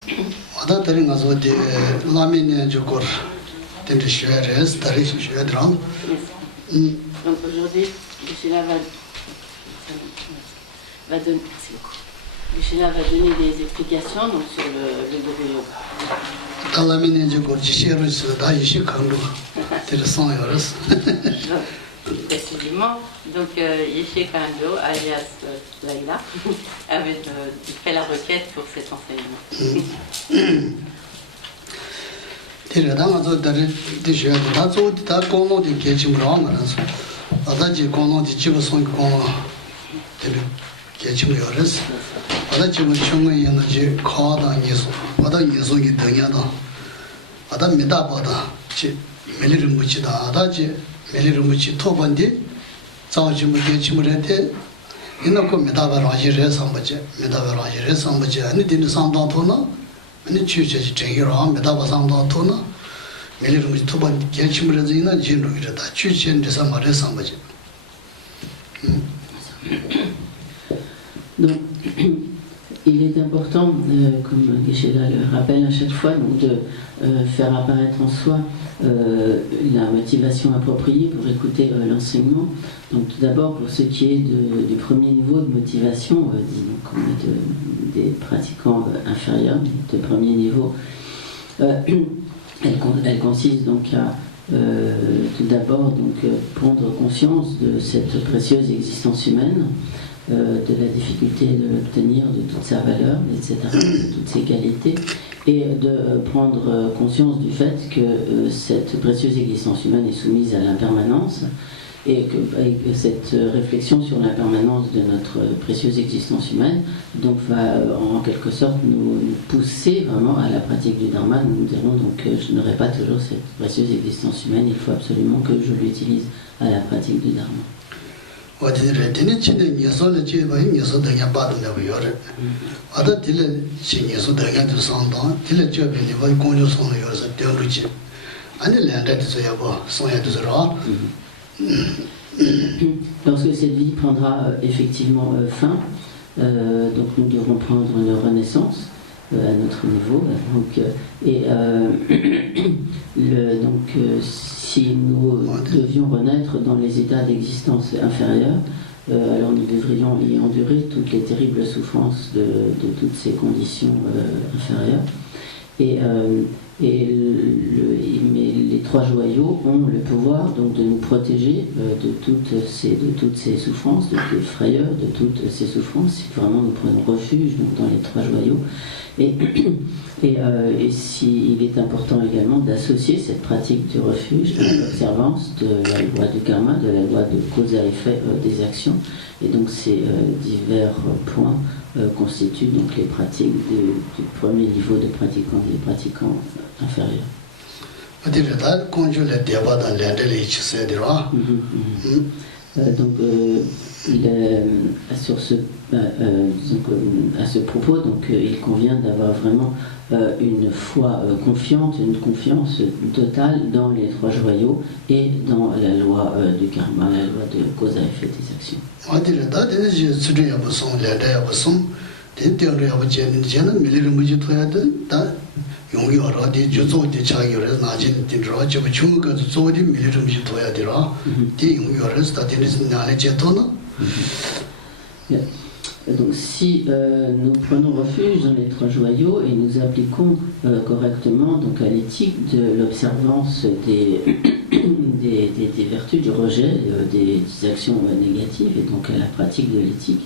Ada tari nga zo de lami ne jokor tende shweres tari shwedran. Donc aujourd'hui, Michela va donner, Michela va donner des explications donc, sur le Dogen Yoga. Lami ne jokor jisherus da yishi kandu teri son yoras. Précisément, donc Yeshe Kando, alias Laila, avait fait la requête pour cet enseignement. 멜리르무치 토반디 자오지무게 치무레데 이나코 메다바라지레 상바제 메다바라지레 상바제 아니 디니 상당토나 아니 추체지 쟁이로 메다바 상당토나 멜리르무치 토반디 게치무레데 이나 진로이다 추체인데 상바레 상바제. Donc, il est important, comme Geshe-la le rappelle à chaque fois, donc de faire apparaître en soi la motivation appropriée pour écouter l'enseignement. Donc tout d'abord pour ce qui est du premier niveau de motivation, des pratiquants inférieurs, de premier niveau, elle consiste donc à tout d'abord prendre conscience de cette précieuse existence humaine, de la difficulté de l'obtenir, de toute sa valeur, etc., de toutes ses qualités, et de prendre conscience du fait que cette précieuse existence humaine est soumise à l'impermanence, et que cette réflexion sur l'impermanence de notre précieuse existence humaine donc va en quelque sorte nous pousser vraiment à la pratique du Dharma. Nous dirons donc que je n'aurai pas toujours cette précieuse existence humaine, il faut absolument que je l'utilise à la pratique du Dharma. Lorsque cette vie prendra effectivement fin, donc nous devrons prendre une renaissance à notre niveau. Si nous devions renaître dans les états d'existence inférieurs, alors nous devrions y endurer toutes les terribles souffrances de toutes ces conditions inférieures. Mais les trois joyaux ont le pouvoir donc de nous protéger de toutes ces souffrances, de toutes les frayeurs, de toutes ces souffrances. Si vraiment nous prenons refuge donc, dans les trois joyaux. Il est important également d'associer cette pratique du refuge à l'observance de la loi du karma, de la loi de cause à effet des actions. Et donc ces divers points constituent donc les pratiques du premier niveau de pratiquants, des pratiquants inférieurs. À ce propos, il convient d'avoir vraiment une foi confiante, une confiance totale dans les trois joyaux et dans la loi du karma, la loi de cause à effet des actions. Donc si nous prenons refuge dans les trois joyaux et nous appliquons correctement donc, à l'éthique de l'observance des vertus du rejet, des actions négatives et donc à la pratique de l'éthique,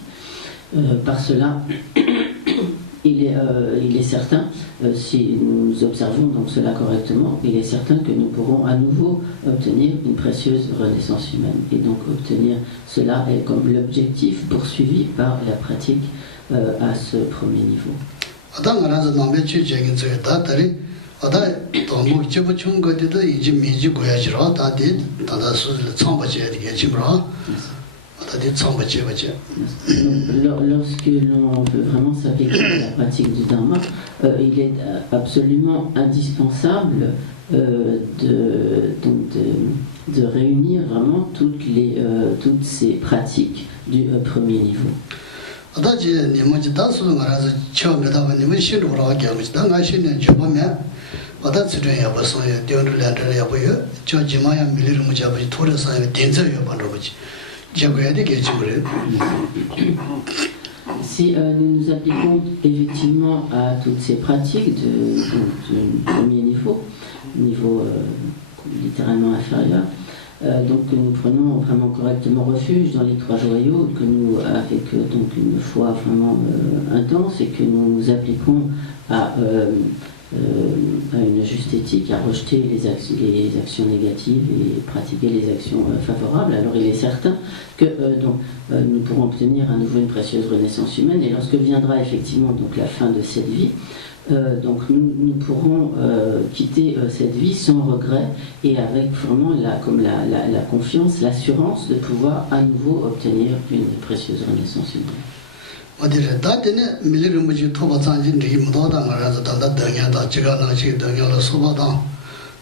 par cela il est certain, si nous observons donc cela correctement, il est certain que nous pourrons à nouveau obtenir une précieuse renaissance humaine. Et donc obtenir cela est comme l'objectif poursuivi par la pratique à ce premier niveau. Lorsque l'on veut vraiment s'appliquer à la pratique du Dharma, il est absolument indispensable de réunir vraiment toutes ces pratiques du premier niveau. 아다지 니모지 다수는 알아서 처음에다 니모 신으로 하게 당 아시는 저번에 와다 수련야 벌써야 되는데 야보여 저 지마야 밀리를 무자비 토르사에 된저요 반로지 제거해야 되겠지 그래. Si nous nous appliquons effectivement à toutes ces pratiques du premier niveau littéralement inférieur, donc que nous prenons vraiment correctement refuge dans les trois joyaux, que nous, avec donc une foi vraiment intense, et que nous nous appliquons à une juste éthique, à rejeter les actions négatives et pratiquer les actions favorables. Alors il est certain que nous pourrons obtenir à nouveau une précieuse renaissance humaine, et lorsque viendra effectivement donc la fin de cette vie, donc nous pourrons quitter cette vie sans regret et avec vraiment la confiance, l'assurance de pouvoir à nouveau obtenir une précieuse renaissance humaine. 어디를 다때네 밀리를 무지 토바산진 되게 못하다 말아서 단다 등야다 지가 나시 등야로 소바다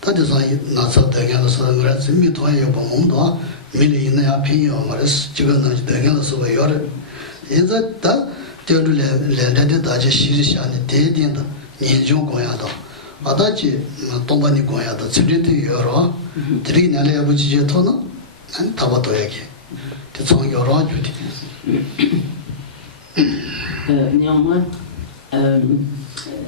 다데서 나서 등야로 소는 거라 심이 도와요 보면도 밀리 있는 앞이요 말스 지가 나시 등야로 소바요 이제 다 저를 렌데데 다지 시리샤니 대딘다 년중 고야도 아다지 동반이 고야도 지리도 여러 들이 날에 아버지 토는 안 타바도 얘기 대성 여러 주디 Néanmoins,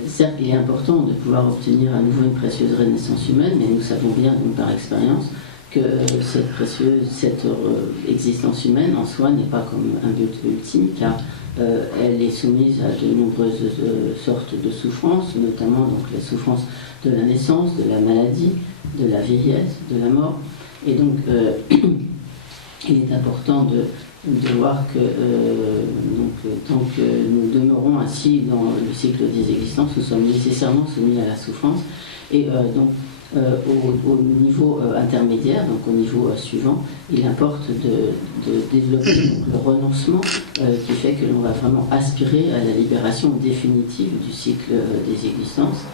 certes, il est important de pouvoir obtenir à nouveau une précieuse renaissance humaine, mais nous savons bien donc, par expérience que cette existence humaine en soi n'est pas comme un but ultime, car elle est soumise à de nombreuses sortes de souffrances, notamment donc la souffrance de la naissance, de la maladie, de la vieillesse, de la mort. Et donc, il est important de voir que tant que nous demeurons ainsi dans le cycle des existences, nous sommes nécessairement soumis à la souffrance. Et au niveau intermédiaire, donc au niveau suivant, il importe de développer donc, le renoncement qui fait que l'on va vraiment aspirer à la libération définitive du cycle des existences.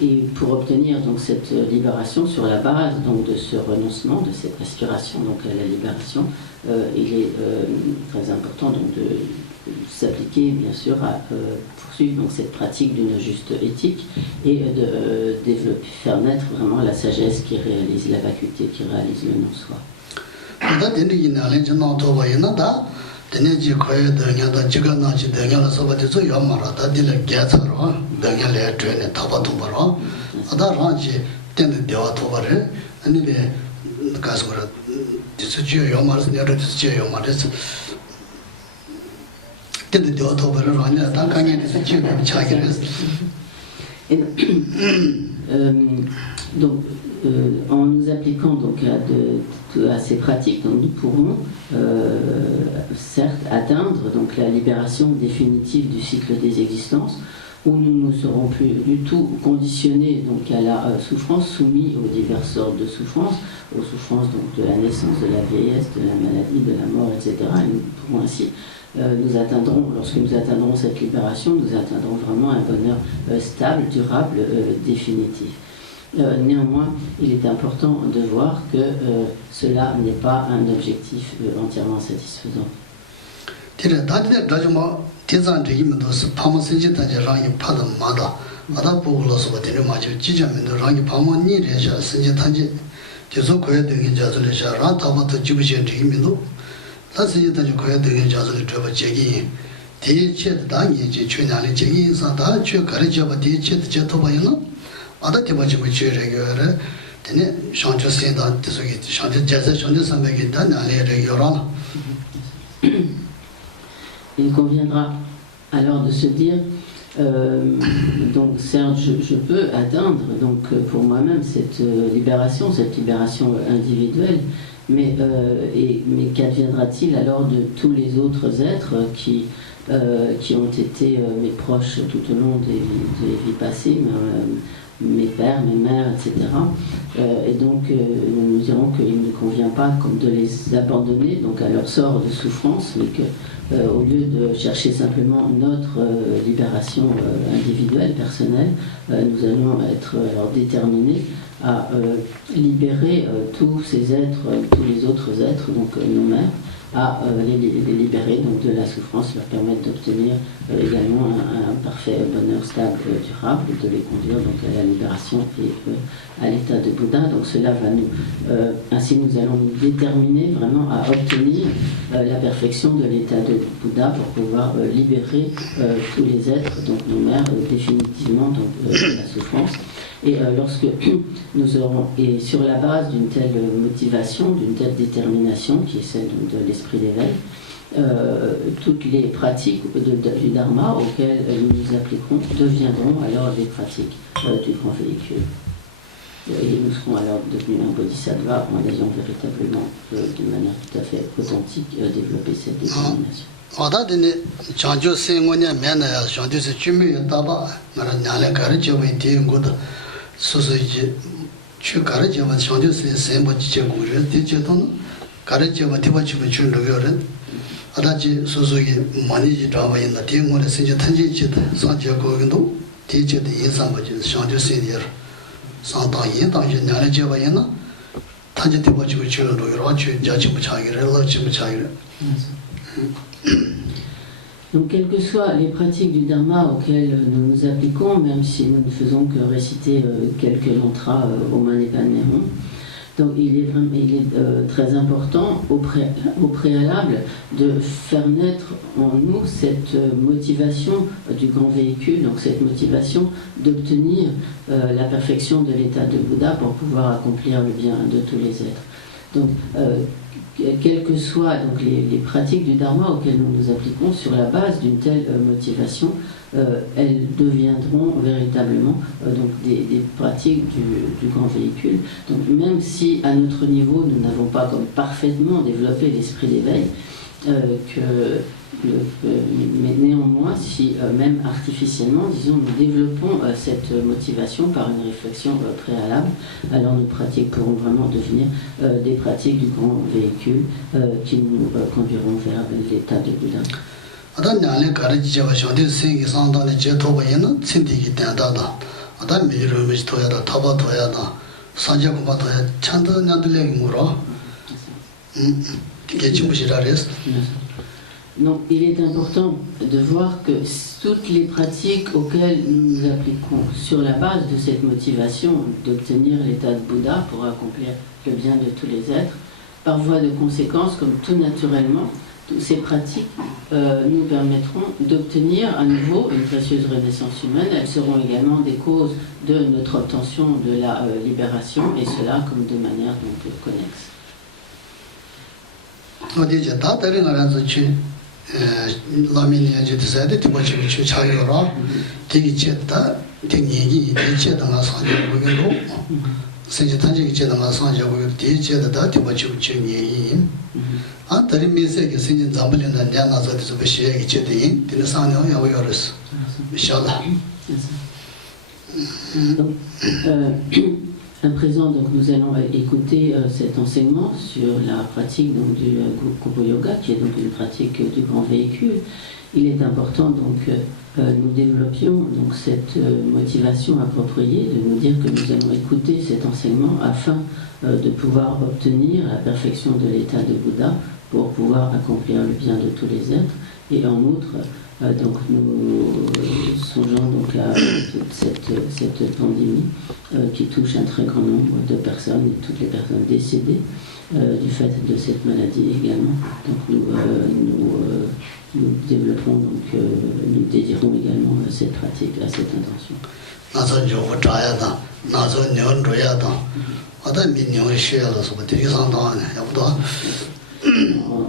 Et pour obtenir donc cette libération sur la base donc de ce renoncement, de cette aspiration donc à la libération, il est très important donc de s'appliquer bien sûr à poursuivre donc cette pratique d'une juste éthique et de développer, faire naître vraiment la sagesse qui réalise la vacuité, qui réalise le non-soi. Teneji koye danyada jiga naji danyala sabati zo yamara da dila gyataro danyala trene taba tubaro ada ranji tende dewa tubare ani be kasura disujiyo yamara nyara disujiyo yamara tende dewa tubare ranya da kange disujiyo chagires. Donc, en nous appliquant donc à ces pratiques, donc nous pourrons certes atteindre donc la libération définitive du cycle des existences, où nous ne serons plus du tout conditionnés donc à la souffrance, soumis aux diverses sortes de souffrances, aux souffrances donc de la naissance, de la vieillesse, de la maladie, de la mort, etc. Et nous pourrons ainsi lorsque nous atteindrons cette libération, nous atteindrons vraiment un bonheur stable, durable, définitif. Néanmoins, il est important de voir que cela n'est pas un objectif entièrement satisfaisant. Il conviendra alors de se dire donc certes je peux atteindre donc pour moi-même cette libération individuelle, mais qu'adviendra-t-il alors de tous les autres êtres qui ont été mes proches tout au long des vies passées, mes pères, mes mères, etc. Et donc nous dirons qu'il ne convient pas comme de les abandonner donc à leur sort de souffrance, mais que au lieu de chercher simplement notre libération individuelle, personnelle, nous allons être alors déterminés à libérer tous ces êtres, tous les autres êtres, donc nos mères, à les libérer donc, de la souffrance, leur permettre d'obtenir également un parfait bonheur stable et durable, de les conduire donc, à la libération et à l'état de Bouddha. Donc cela va nous... ainsi nous allons nous déterminer vraiment à obtenir la perfection de l'état de Bouddha pour pouvoir libérer tous les êtres, donc nos mères, définitivement donc, de la souffrance. Et lorsque nous aurons, et sur la base d'une telle motivation, d'une telle détermination, qui est celle de l'esprit d'éveil, toutes les pratiques du Dharma auxquelles nous nous appliquerons deviendront alors des pratiques du grand véhicule. Et nous serons alors devenus un bodhisattva en ayant véritablement, d'une manière tout à fait authentique, développé cette détermination. 소소지 추가르지만 쇼디스 셈버지 고르 디제돈 가르지만 디바치고 준도요는 아다지 소소기 많이 잡아인다 디모레 세제 탄지지 상제고긴도 디제도 인상버지 쇼디스이디어 상당 인당지 나래 잡아이나 탄지 디바치고 준도요 아주 자치고 차기를 러치고 차기를 Donc, quelles que soient les pratiques du Dharma auxquelles nous nous appliquons, même si nous ne faisons que réciter quelques mantras au Manipanmeron, donc il est très important au préalable de faire naître en nous cette motivation du grand véhicule, donc cette motivation d'obtenir la perfection de l'état de Bouddha pour pouvoir accomplir le bien de tous les êtres. Donc, quelles que soient donc, les pratiques du Dharma auxquelles nous nous appliquons, sur la base d'une telle motivation, elles deviendront véritablement donc des pratiques du grand véhicule. Donc même si à notre niveau nous n'avons pas comme parfaitement développé l'esprit d'éveil, mais néanmoins, si même artificiellement, disons, nous développons cette motivation par une réflexion préalable, alors nos pratiques pourront vraiment devenir des pratiques du grand véhicule qui nous conduiront vers l'état de Bouddha. Donc, il est important de voir que toutes les pratiques auxquelles nous nous appliquons sur la base de cette motivation d'obtenir l'état de Bouddha pour accomplir le bien de tous les êtres, par voie de conséquence, comme tout naturellement, toutes ces pratiques nous permettront d'obtenir à nouveau une précieuse renaissance humaine. Elles seront également des causes de notre obtention de la libération, et cela comme de manière donc connexe. À présent, donc, nous allons écouter cet enseignement sur la pratique donc, du Kupo Yoga, qui est donc une pratique du grand véhicule. Il est important donc nous développions donc cette motivation appropriée de nous dire que nous allons écouter cet enseignement afin de pouvoir obtenir la perfection de l'état de Bouddha pour pouvoir accomplir le bien de tous les êtres. Et en outre, donc nous songeons donc à toute cette pandémie qui touche un très grand nombre de personnes et toutes les personnes décédées du fait de cette maladie également. Donc nous développerons, donc nous dédierons également cette pratique à cette intention.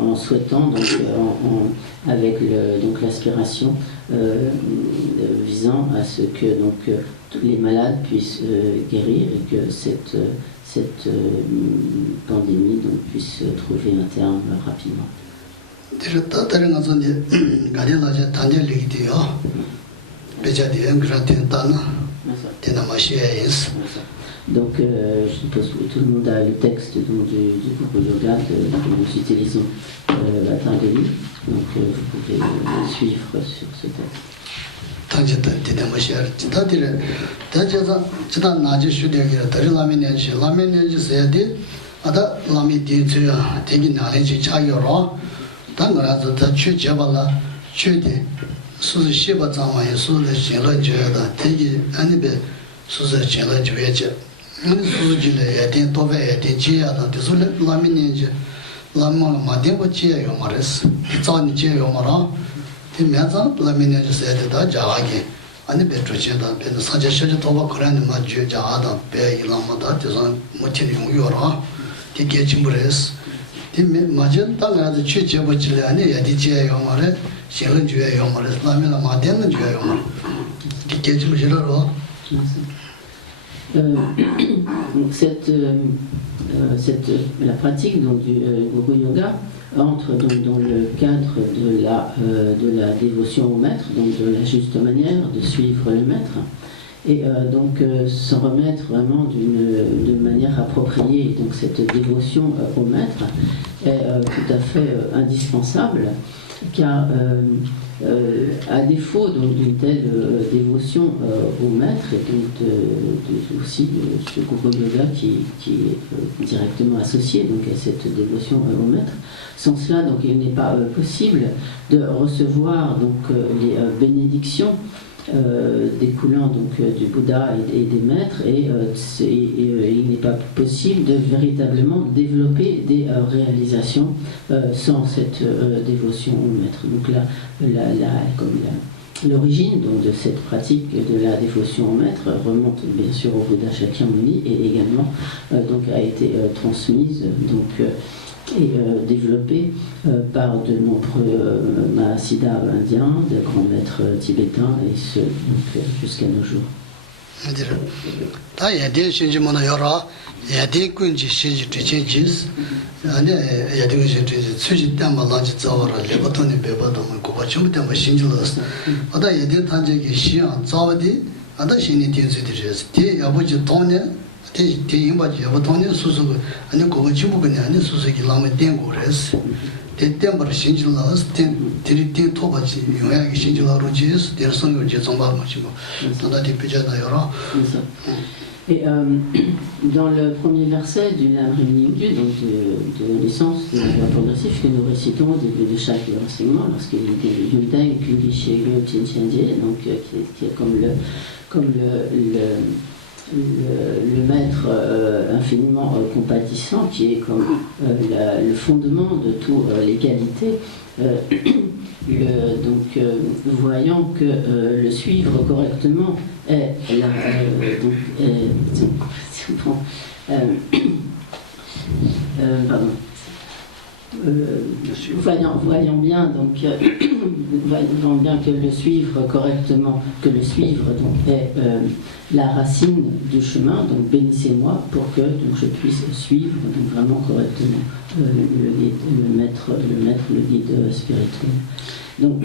En souhaitant, donc, avec donc l'aspiration visant à ce que donc, tous les malades puissent guérir et que cette pandémie donc, puisse trouver un terme rapidement. Donc, je suppose que tout le monde a le texte donc, du Kupo Yoga que nous utilisons à Tardeli. Donc, vous pouvez suivre sur ce texte. 당가라서 더 취재발라 취대 수수 시바 장마에 수수 신라 줘다 되게 아니베 수수 신라 줘야지 아니 수수지래 야된 도배에 대지야다 되솔 라미니지 라마 마데고 지야요 말했어 자니 지야요 말아 되면서 라미니지 세대다 자하게 아니 베트로지다 베는 사제셔지 도바 그러는 마 주자하다 배 일람마다 되서 못치는 용요라 되게 짐브레스 되면 맞아 당가라서 취재버질래 아니 야디 지야요 말에 신은 주야요 말에 라미나 마데는 주야요 말 되게 짐브지러로 la pratique donc, du Guru Yoga entre donc, dans le cadre de la dévotion au maître, donc de la juste manière de suivre le maître, et donc s'en remettre vraiment de manière appropriée. Donc cette dévotion au maître est tout à fait indispensable, car à défaut d'une telle dévotion au maître et donc aussi de ce Guru Yoga qui est directement associé donc à cette dévotion au maître, sans cela donc il n'est pas possible de recevoir donc les bénédictions découlant donc du Bouddha et des maîtres, et il n'est pas possible de véritablement développer des réalisations sans cette dévotion au maître. Donc l'origine donc de cette pratique de la dévotion au maître remonte bien sûr au Bouddha Shakyamuni, et également donc a été transmise donc et développée par de nombreux Mahasiddhas indiens, de grands maîtres tibétains, et ce donc jusqu'à nos jours. 대인바지 여보통에 수수고 아니 그거 지목은 아니 수수기 라면 땡고 그랬어. 대tem버 신질라스 대리 토바지 요약이 신질라로 지스 대성을 제 정말 마시고 나다디 비자나요라. Et dans le premier verset du Lamrimningdu, donc de l'essence de la progressif que nous récitons au début de chaque enseignement, lorsqu'il dit Yudeng Kundishi Gyo Tientiendie, donc qui est comme le maître infiniment compatissant, qui est comme le fondement de toutes les qualités, donc voyant que le suivre correctement est voyant bien donc voyant bien que le suivre correctement, que le suivre donc est la racine du chemin, donc bénissez-moi pour que donc je puisse suivre donc vraiment correctement le maître, le guide spirituel. Donc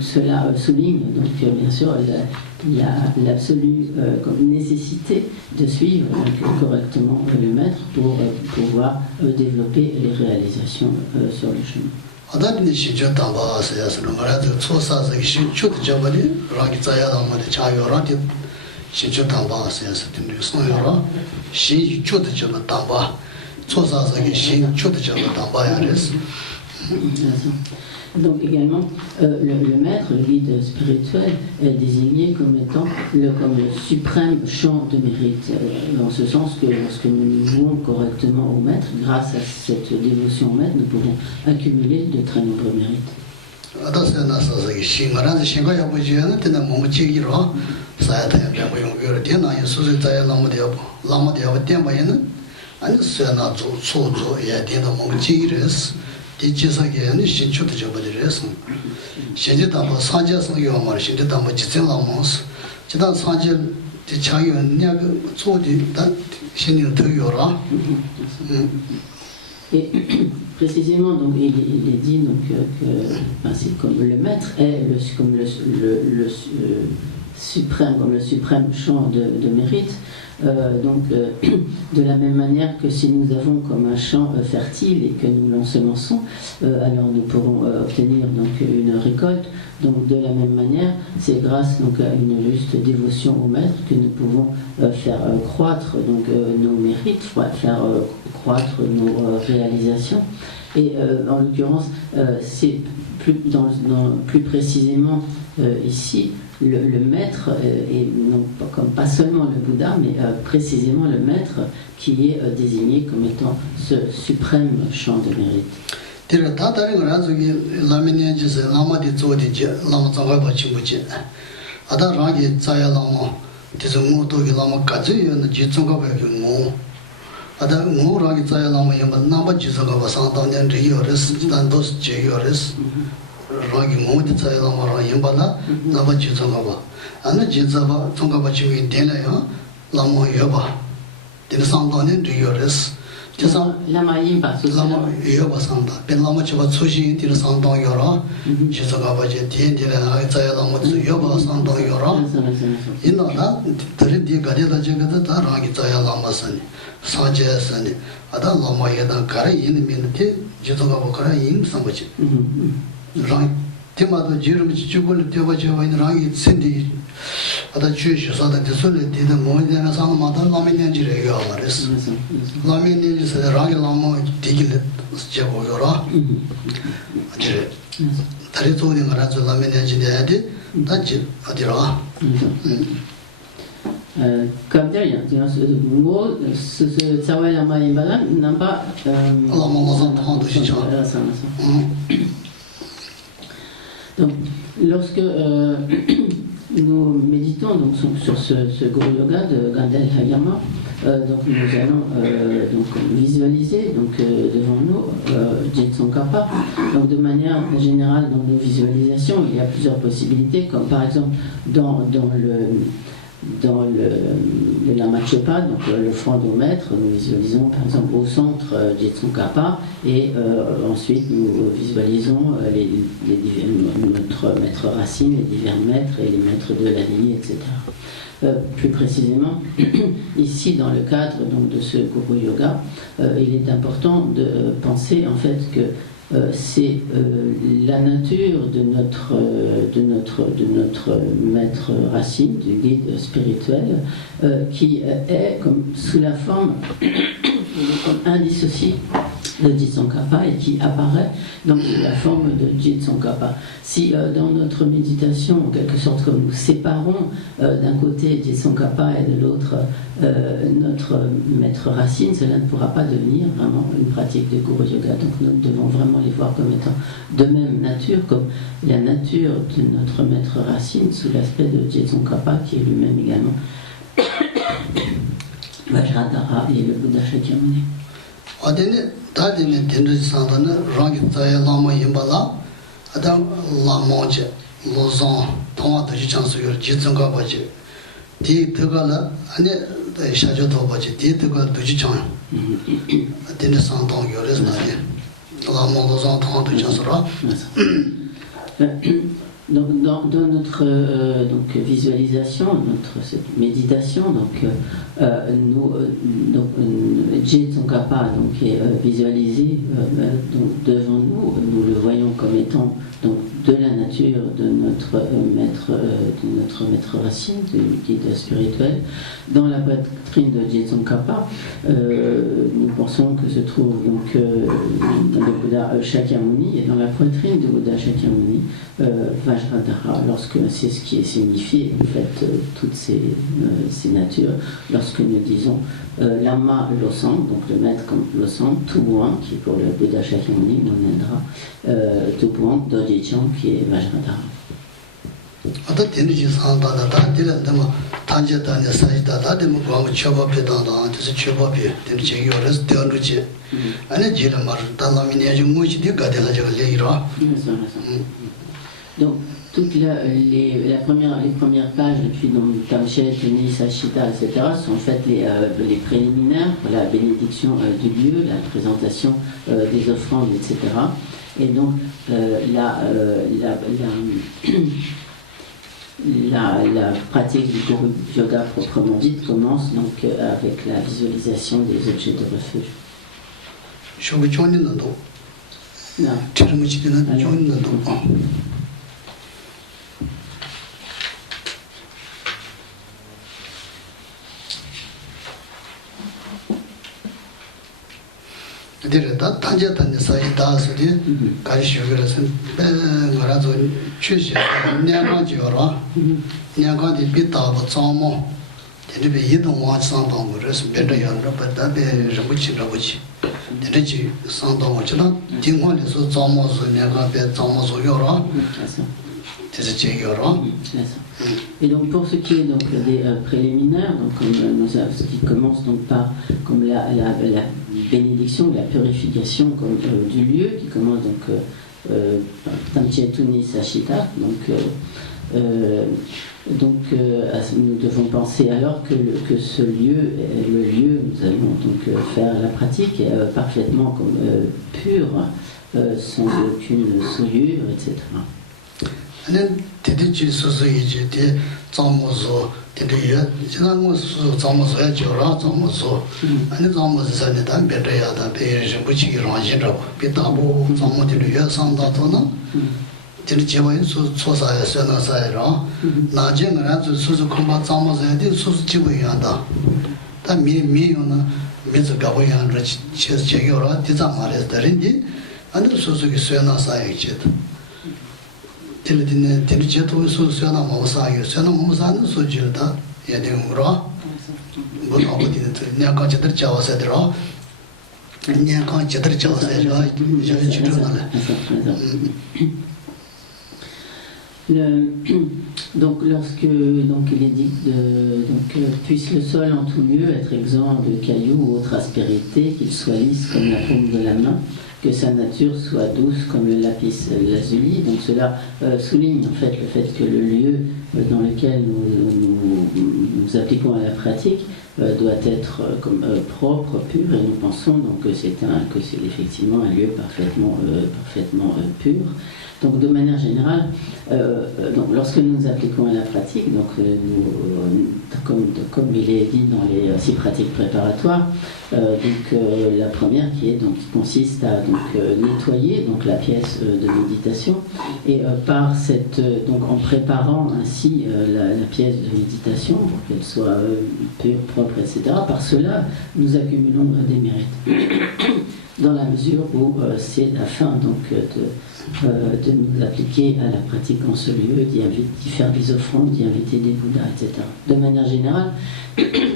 cela souligne donc bien sûr l'absolue comme nécessité de suivre donc, correctement le maître pour pouvoir développer les réalisations sur le chemin. 아다니 시저 담바스야스는 말아도 초사서 신축 저번에 라기 자야다마데 자요라디 신축 담바스야스 된 소요라 신축 저번 담바 초사서 신축 저번 담바야레스. Donc également, le maître, le guide spirituel, est désigné comme étant le suprême champ de mérite, dans ce sens que lorsque nous nous jouons correctement au maître, grâce à cette dévotion au maître, nous pouvons accumuler de très nombreux mérites. 지지사게 아니 신축도 접어들었어. 신제담바 산제성 요말 신제담바 지생라모스. 지단 산제 대창이냐 그 소디 다 신이 더 요라. Et précisément, donc, il est dit donc, que ainsi comme le maître est le suprême champ de mérite, de la même manière que si nous avons comme un champ fertile et que nous l'ensemençons, alors nous pourrons obtenir donc, une récolte. Donc de la même manière, c'est grâce donc, à une juste dévotion au maître que nous pouvons faire croître donc, nos mérites, faire croître nos réalisations. Et en l'occurrence, c'est plus précisément ici, le maître est non pas seulement le Bouddha, mais précisément le maître qui est désigné comme étant ce suprême champ de mérite. Lama Yimpa, Lama Yoba Santa, Ben Lama Chaba Tsushi, Tira Santong Yora, Chisagaba Jetin, Tira Lama Yoba Santong Yora, Inona, Tridi Gadilla Jagata, Rangi Taya Lama Sani, Sanjay Sani, Ada Lama Yada Kara in the minute, Jitogaba Kara in Samachi. Rang Timato Jirum Chukul, Tivacha in Rangi Cindy. Ada church so that the soul did the more than a song mother Lamin Jirayaris. Lamin is a Rangi Lama Tigil Jabora. Tarito in Razu Lamin Engineer, that's it, Adira. Comme derrière, ce mot, ce Tsawai Lama Yimbala n'a pas. Donc, lorsque nous méditons donc, sur ce Guru Yoga de Gandel Hayama, donc nous allons donc, visualiser donc, devant nous Jitsongkhapa. Donc de manière générale, dans nos visualisations, il y a plusieurs possibilités, comme par exemple dans le Lama Chepa, donc le front du maître, nous visualisons par exemple au centre Jitsongkhapa et ensuite nous visualisons notre maître racine, les divers maîtres et les maîtres de la lignée, etc. Plus précisément, ici dans le cadre donc, de ce Guru Yoga, il est important de penser en fait que c'est la nature de notre maître racine, du guide spirituel, qui est comme sous la forme indissociée de Jitsongkhapa et qui apparaît donc sous la forme de Jitsongkhapa. Si dans notre méditation, en quelque sorte, comme nous séparons d'un côté Jitsongkhapa et de l'autre notre maître racine, cela ne pourra pas devenir vraiment une pratique de Guru Yoga. Donc nous devons vraiment les voir comme étant de même nature, comme la nature de notre maître racine sous l'aspect de Jitsongkhapa qui est lui-même également Vajradhara et le Bouddha Shakyamuni. Adene Tadine Tendri Santana, Rangi Taya Lama Yimbala, Adam Lamonje, Lozon, Toma Chansuyor, Jitsongkhapa, Di Tugala, Ane Shajo Tobaji, Di Tugal Dujichang, Adene Santong Yoris Nani, Lama Lozon, Toma Chansura. Donc, dans notre visualisation, cette méditation, Jitsongkhapa est visualisé devant nous. Nous le voyons comme étant donc, de la nature de notre maître racine, du guide spirituel. Dans la poitrine de Jitsongkhapa, nous pensons que se trouve donc le Bouddha Shakyamuni, et dans la poitrine du Bouddha Shakyamuni, Vajradhara, lorsque c'est ce qui est signifié en fait toutes ces natures, lorsque nous disons Lama Losang, donc le maître comme Losang, Tubuang qui pour le Bouddha Shakyamuni nous aidera, Tubuang Dojichan qui est Vajradhara. Ada Tenji Santa Dila Dama Tanja Tanya Sajda Dama Guam Chaba Pedanda, this Chaba, Tenji Yoris, Deonuchi, and a Jilamar, Dalamina Much, the Gadela Leira. Donc, les premières pages, depuis Tamshet, Teni, Sachita, etc., sont faites les préliminaires pour la bénédiction du lieu, la présentation des offrandes, etc. Et donc, la pratique du Guru Yoga proprement dite commence donc avec la visualisation des objets de refuge. 디르다 단제단에 사이다스디 가리슈그라선 베가라도 취시 냐가지어라 냐가디 비타고 좀모 데르베 이동 와상동 그래서 베르야로 바다베 저부치 데르지 상동어처럼 딩원에서 좀모서 냐가베 좀모서 요라 Et donc pour ce qui est donc des préliminaires, donc comme ce qui commence donc par comme la bénédiction, la purification comme, du lieu, qui commence donc Tamchetuni Sashita, nous devons penser alors que ce lieu, le lieu, nous allons donc faire la pratique parfaitement comme pur, sans aucune souillure, etc. ane tete chi susu iji te tsamuzo tete ye jina ngu su tsamuzo ya jora tsamuzo ane tsamuzo sani dan beta ya da pe rinpochi ki rangjin rabu pe tabu tsamu tete ye sanda to na tete jewa yin su tsosa ya sena sa ya rang na je nga ran su susu kumba tsamuzo ya te susu jiwa ya da ta mi yu na mi zi gabu ya ra che kyo ra ti tsama re da rin di ane susu ki sena sa ya che da 텔레디네 텔레제토 소소나 모사요 소나 모사는 소질다 예딩으로 뭐 어디든 내가 제대로 잡아서들어 내가 제대로 잡아서 이제 지도나래 Donc lorsque donc il est dit puisse le sol en tout lieu être exempt de cailloux ou autre aspérité, qu'il soit lisse comme la paume de la main, que sa nature soit douce comme le lapis lazuli. Donc cela souligne en fait le fait que le lieu dans lequel nous appliquons à la pratique doit être propre, pur, et nous pensons donc que c'est effectivement un lieu parfaitement pur. Donc de manière générale, donc, lorsque nous appliquons à la pratique, donc, comme il est dit dans les 6 pratiques préparatoires, la première qui consiste à nettoyer donc, la pièce de méditation, et en préparant ainsi la pièce de méditation pour qu'elle soit pure, propre, etc., par cela nous accumulons des mérites. Dans la mesure où c'est afin donc de nous appliquer à la pratique en ce lieu, d'y faire des offrandes, d'y inviter des Bouddhas, etc. De manière générale,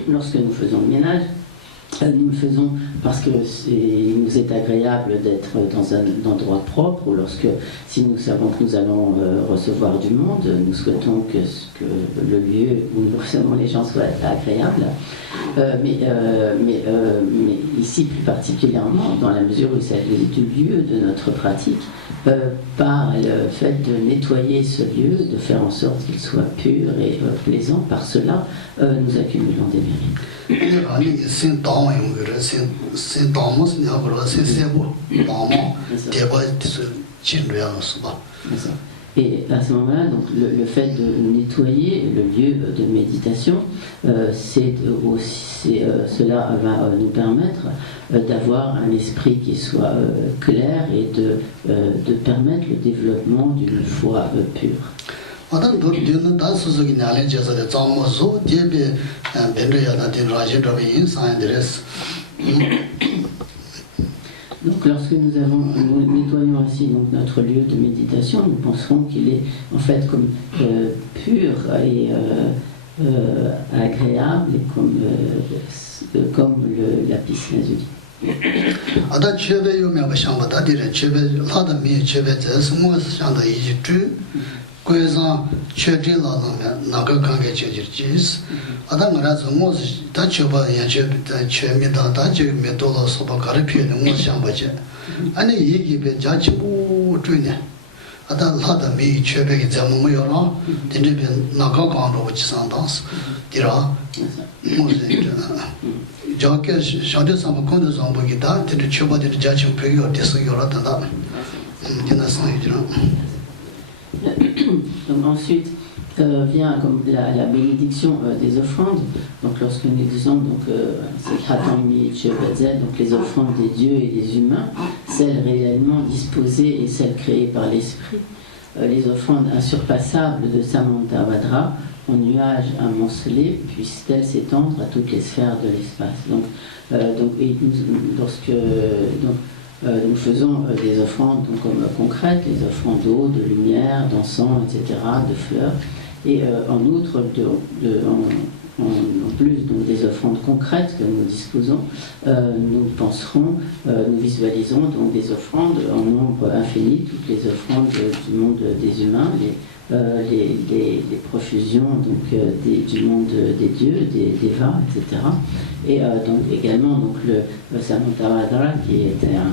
lorsque nous faisons le ménage, nous le faisons parce que il nous est agréable d'être dans un endroit propre, ou si nous savons que nous allons recevoir du monde, nous souhaitons que le lieu où nous recevons les gens soit agréable. Mais ici plus particulièrement, dans la mesure où il s'agit du lieu de notre pratique, par le fait de nettoyer ce lieu, de faire en sorte qu'il soit pur et plaisant, par cela nous accumulons des mérites. Et à ce moment-là, donc, le fait de nettoyer le lieu de méditation, cela va nous permettre d'avoir un esprit qui soit clair et de permettre le développement d'une foi pure. Donc lorsque nous nettoyons ainsi donc, notre lieu de méditation, nous penserons qu'il est en fait comme pur et agréable, et comme le lapis lazuli. Ada chebe yo me ba shamba da dire chebe la da mi chebe zes mo shanda yi tu kweza chebe la na ga kan ge che jis ada ngara zo mo da cheba ya chebe da chebe da je me do la so ba gar pye mo shamba je ani yi gi be ja chi bu tu ne ada la da mi chebe ge za mo yo ra de ne be na ga ga ro chi san dans dira mo ze donc ensuite vient comme la bénédiction des offrandes. Donc lorsque nous disons donc les offrandes des dieux et des humains, celles réellement disposées et celles créées par l'esprit, les offrandes insurpassables de Samantabhadra en nuages amoncelés puissent-elles s'étendre à toutes les sphères de l'espace. Nous faisons des offrandes comme concrètes, les offrandes d'eau, de lumière, d'encens, etc., de fleurs. Et en outre, en plus donc, des offrandes concrètes que nous disposons, nous visualiserons donc des offrandes en nombre infini, toutes les offrandes du monde des humains, les profusions donc, du monde des dieux, des devas, etc. Et donc également donc, le Samantabhadra, qui était un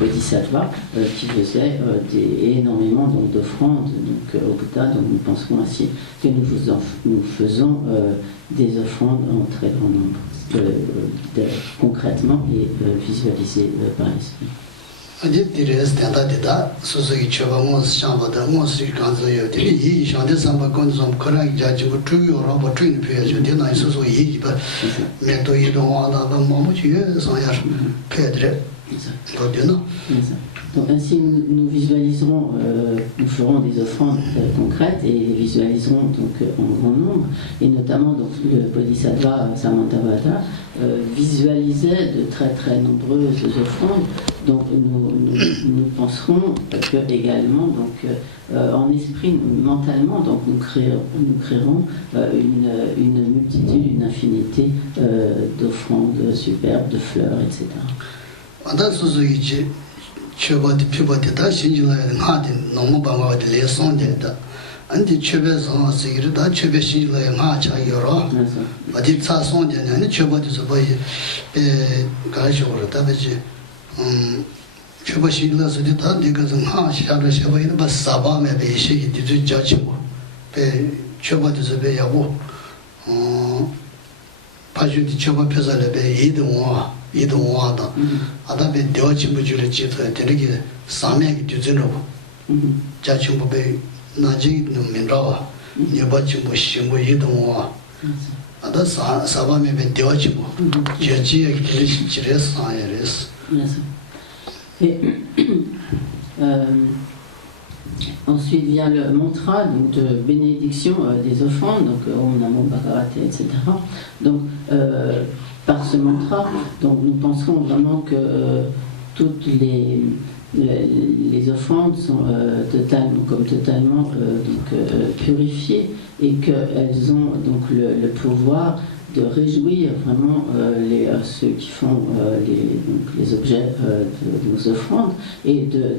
bodhisattva, qui faisait énormément donc, d'offrandes donc, au Bouddha. Donc nous penserons ainsi que nous faisons des offrandes en très grand nombre, concrètement et visualisées par l'esprit. Donc ainsi nous visualiserons, nous ferons des offrandes concrètes et les visualiserons donc en grand nombre, et notamment donc le Bodhisattva Samantabhadra visualisait de très très nombreuses offrandes. Donc nous penserons que également donc en esprit, mentalement, donc nous créerons une multitude, une infinité d'offrandes superbes, de fleurs, etc. Chubati Pibati, Shinjila, and Hardin, no more the lesson data. And the Chubes on Sigrid, Chubes Shinjila and Hacha Yoro, but it's a song and the Chubati is a boy, Gajo or Tabaji. Chubashila Sudita, Diggers and Hash, Shabasha, but Saba may be she did judge him. Chubati is a bay of war. Paju di Chuba Pizza, either one. Other been dodging Mujula Chita, Tenegi, Samek Duzino, Jachimbo Bay, Naji, Mindrawa, Nibachimbo, Shimbo, either one. Other Saba may be dodging, Jaji, Chires, Iris. Ensuite vient le mantra donc, de bénédiction des offrandes, donc Om Namo Bhagavate, etc. Donc par ce mantra, donc, nous penserons vraiment que toutes les offrandes sont totalement purifiées et qu'elles ont donc le pouvoir de réjouir vraiment ceux qui font les objets de nos offrandes et de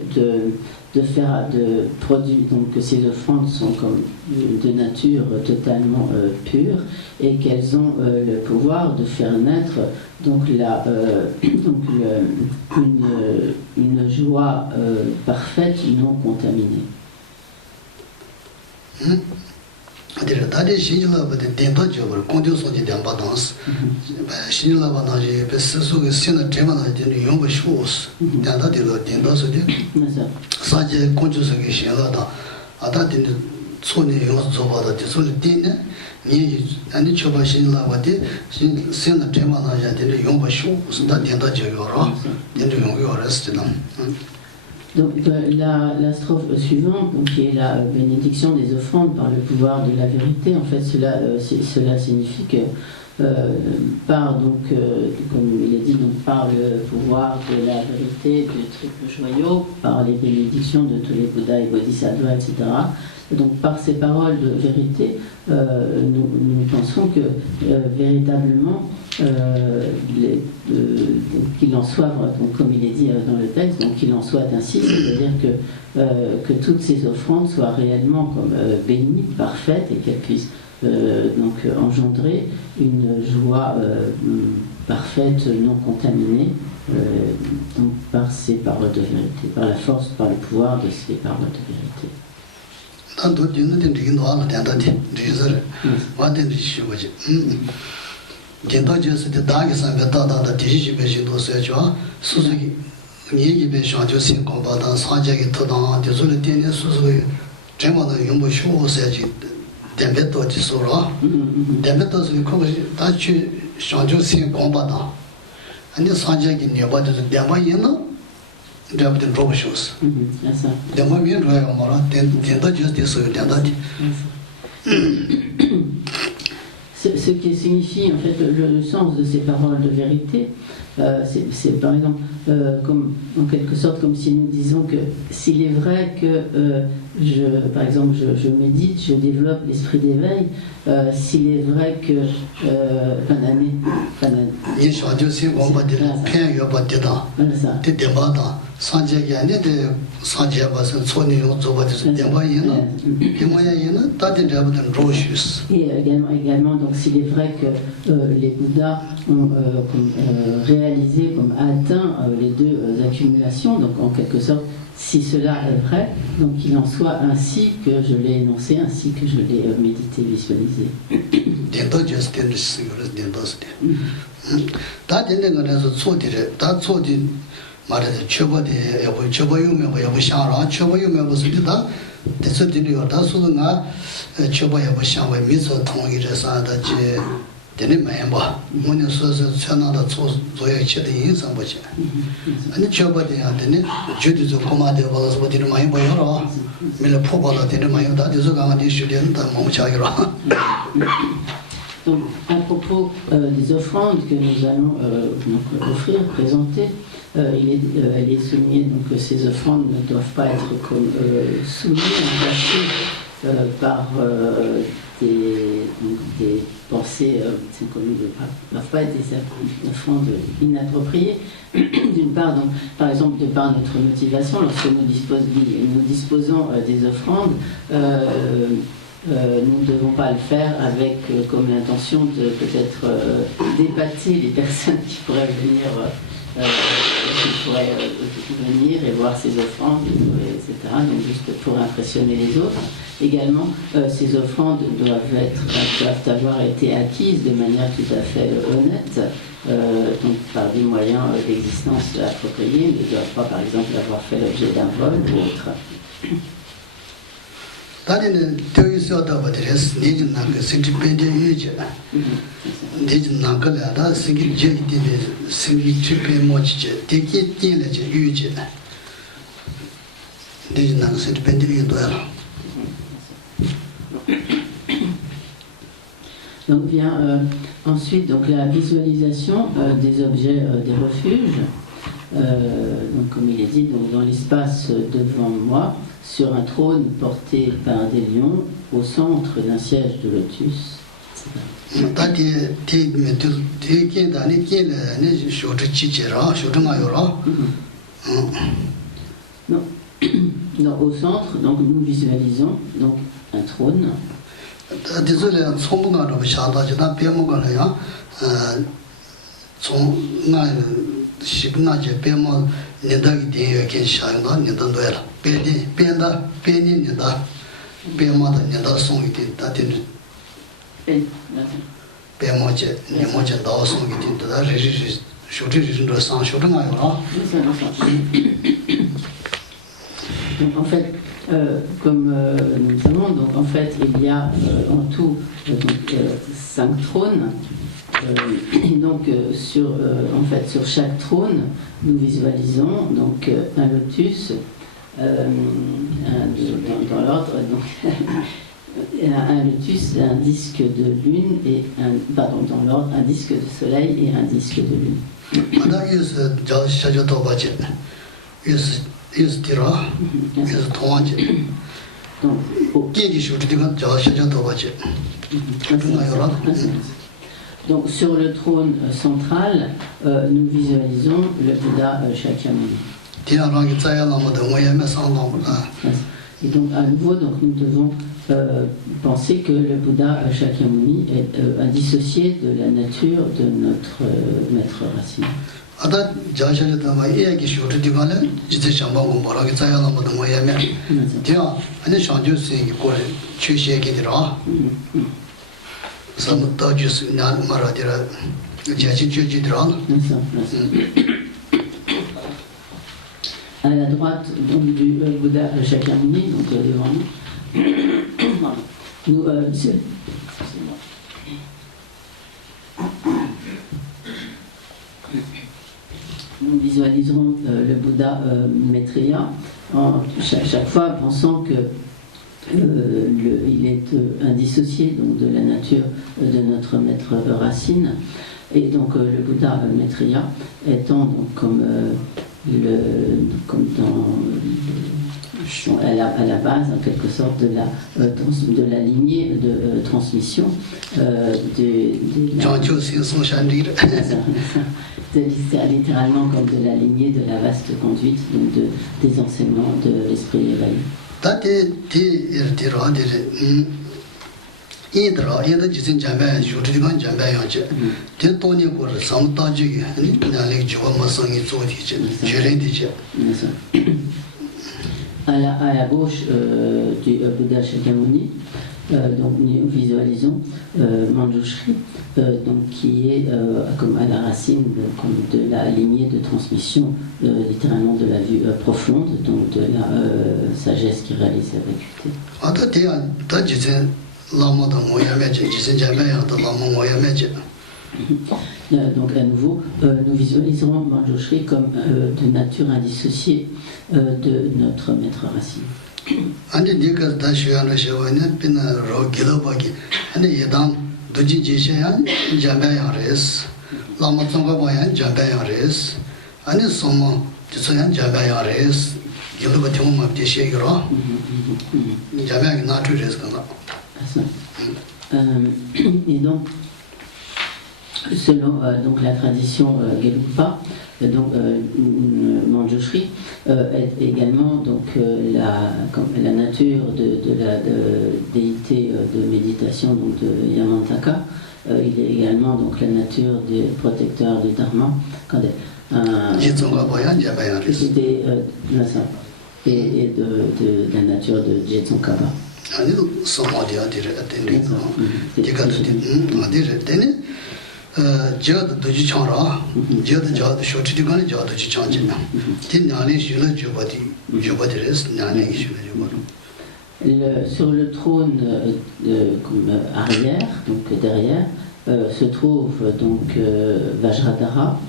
produire donc que ces offrandes sont comme de nature totalement pure et qu'elles ont le pouvoir de faire naître donc une joie parfaite non contaminée. Tadi Shinjila, but the Denta Job, Condios on the Dambadans, Shinjila Banaji, Pesu, Sina Temana, the Yonga shoes, Danda de la Denda Sudi, Saja Conjus Shilada, Ada in the Sony Yosoba, the Soli Dina, and the Choba Shinjila, what did Sina Temana, the Yonga shoes, that Denda Jogora, then the Yonga arrested them. Donc la strophe suivante, donc, qui est la bénédiction des offrandes par le pouvoir de la vérité, en fait cela signifie que par donc, comme il est dit, donc, par le pouvoir de la vérité, du triple joyau, par les bénédictions de tous les Bouddhas et Bodhisattvas, etc. Donc par ces paroles de vérité, nous pensons que véritablement qu'il en soit, donc, comme il est dit dans le texte, donc qu'il en soit ainsi, c'est-à-dire que toutes ces offrandes soient réellement comme bénies, parfaites, et qu'elles puissent donc engendrer une joie parfaite, non contaminée, donc par ces paroles de vérité, par la force, par le pouvoir de ces paroles de vérité. Tanto dinner didn't begin all the Dantati, Dizzer, what did she was? Dinto just the Dagis and Betata, the Tishi Beshido Seja, Suzuki, Niji Beshan, Josin Combatant, Sanjaki Todan, the Zulitania Suzuki, Gemma Yumbo Shu Seji, Dembeto Tisora, Dembetos Tachi Shanjosin Combatant, and the Sanjaki nearby the Damayana, Dabden Robos. C'est ça. The moment where Mora, then the justice of the Ce qui signifie en fait le sens de ces paroles de vérité, c'est par exemple comme en quelque sorte comme si nous disons que s'il est vrai que par exemple je médite, je développe l'esprit d'éveil, s'il est vrai que et également donc s'il est vrai que les Bouddhas ont réalisé, comme atteint les deux accumulations, donc en quelque sorte, si cela est vrai, donc qu'il en soit ainsi que je l'ai énoncé, ainsi que je l'ai médité, visualisé. Dene mayamba, mone sosa chanada zoya chede yin samboche. Ani choba de dene jodi zo komade wala so dene mayamba yoro. Mele pobala dene mayamba de zo gama de shuden ta momucha yoro. Donc, à propos des offrandes que nous allons donc, offrir, présenter, elle est soulignée donc, que ces offrandes ne doivent pas être comme souillées, entachées par des pensées ne doivent pas être des offrandes inappropriées. D'une part, donc, par exemple, de par notre motivation, lorsque nous disposons des offrandes, nous ne devons pas le faire avec comme l'intention de peut-être d'épater les personnes qui pourraient venir et voir ces offrandes, etc. Donc juste pour impressionner les autres. Également, ces offrandes doivent avoir été acquises de manière tout à fait honnête, donc par des moyens d'existence appropriés, ne doivent pas par exemple avoir fait l'objet d'un vol ou autre. 다리는 되어서 버들스 니진 나그 생기 밴드 유지 니진 나가라다 생기 제이데 생기 집에 모치제 되게 띠래제 유지 니진 나그 생기 밴드 유도야. Donc vient ensuite donc la visualisation des objets des refuges. Donc comme il est dit, donc, dans l'espace devant moi, sur un trône porté par des lions, au centre d'un siège de lotus. Non, au centre, donc nous visualisons donc un trône. Nidagi diyo ken shayna nidan doyla. Penda, peni nida, pema da nida songi din, tatin pema che, nimo che dawa songi din, tada shuri rindu san, shuri nga yora. Donc en fait, comme nous savons, donc en fait il y a en tout 5 trônes. Et donc en fait, sur chaque trône, nous visualisons donc un lotus dans l'ordre, donc un lotus, un disque de lune et dans l'ordre, un disque de soleil et un disque de lune. Donc sur le trône central, nous visualisons le Bouddha Shakyamuni. Et donc à nouveau, donc, nous devons penser que le Bouddha Shakyamuni est indissocié de la nature de notre maître racine. À la droite donc, du Bouddha Shakyamuni, donc devant nous, nous visualiserons le Bouddha Maitreya chaque fois pensant que il est indissocié donc, de la nature de notre maître racine. Et donc le Bouddha Maitreya étant donc, comme à la base en quelque sorte de la lignée de transmission littéralement comme de la lignée de la vaste conduite donc des enseignements de l'esprit éveillé. À la gauche du Bouddha Shakyamuni, donc nous visualisons Manjushri, donc qui est comme à la racine comme de la lignée de transmission, littéralement de la vue profonde, donc de la sagesse qui réalise la vacuité. Donc à nouveau, nous visualiserons Manjushri comme de nature indissociée de notre maître racine. Et donc, selon donc la tradition Gelugpa, donc Manjushri est également donc la nature de la déité de méditation donc de Yamantaka. Il est également donc la nature des protecteurs du Dharma. Et de la nature de Jetsunkaba. Sur le trône arrière, donc derrière, se trouve donc Vajradhara,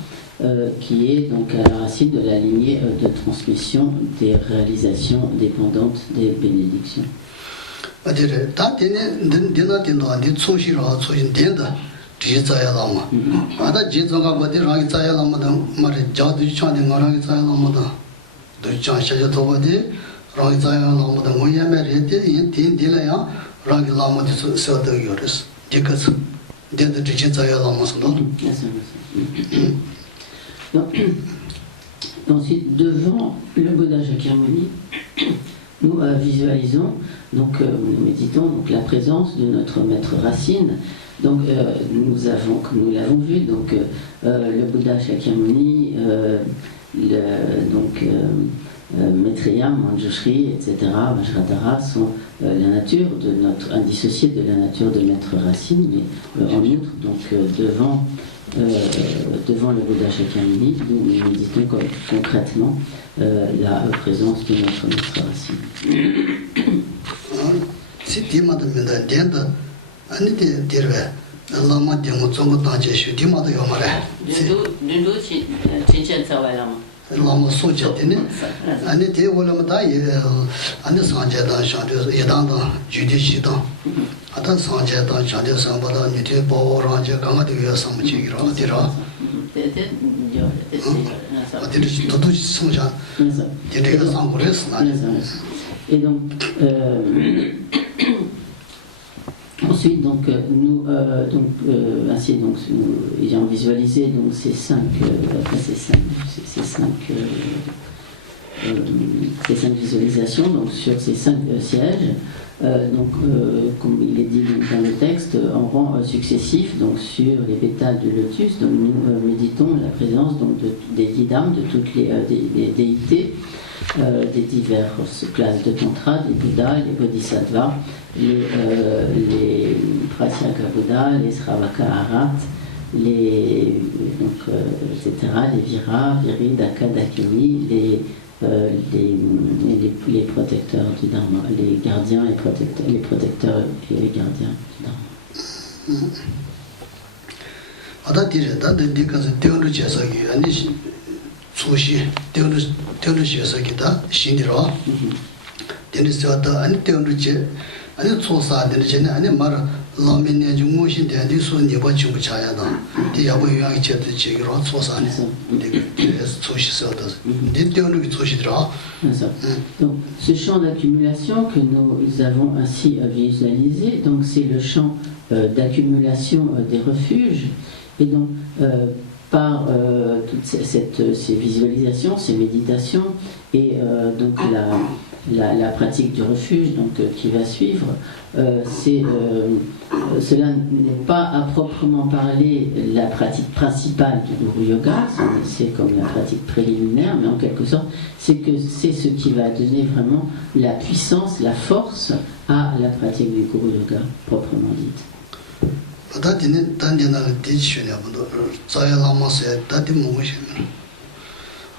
qui est donc à la racine de la lignée de transmission des réalisations dépendantes des bénédictions. Ensuite, devant le Bouddha Shakyamuni, nous visualisons, donc nous méditons donc, la présence de notre maître racine. Donc nous avons, comme nous l'avons vu, donc le Bouddha Shakyamuni, Maitreya, Manjushri, etc., Vajradhara sont la nature de notre indissociée de la nature de maître racine, mais en outre, donc devant le Bouddha Shakyamuni, nous méditons concrètement la présence de notre maître racine. Lama soja tene ane te wolama da ane sanje da shande yedang da judi shi da ata sanje da shande samba da ni te bo ranje kama de ya sam chi gira dira ate todo soja te de sam gores na. Et donc ensuite, donc, nous, ainsi, donc, nous ayant visualisé donc, ces cinq visualisations donc, sur ces 5 sièges, comme il est dit donc, dans le texte, en rang successif donc, sur les pétales du lotus, donc, nous méditons la présence donc, des didams, de toutes les déités, des diverses classes de tantra, les Bouddhas, les Bodhisattvas, les Pratyeka Bouddhas, les Sravaka Arhat, etc., les Vira, Viri, Daka, Dakini, les protecteurs du Dharma, les gardiens et les protecteurs et les gardiens du Dharma. 소시 되어르셔서 기타 신디로 되는서도 아니 되어르지 아니 소사 되는 아니 말 라면에 좀 무슨 대디 손이 버치고 차야다 대야고 유양이 제대 지기로 소사네 소시서도 되어르기 소시더라. Donc, ce champ d'accumulation que nous avons ainsi visualisé, donc c'est le champ d'accumulation des refuges. Et donc, par toutes ces visualisations, ces méditations et donc la pratique du refuge donc, qui va suivre, cela n'est pas à proprement parler la pratique principale du Guru Yoga, c'est comme la pratique préliminaire, mais en quelque sorte, c'est ce qui va donner vraiment la puissance, la force à la pratique du Guru Yoga, proprement dite. 다디는 단전을 대치셔냐고도 자야라마세 다디 모시면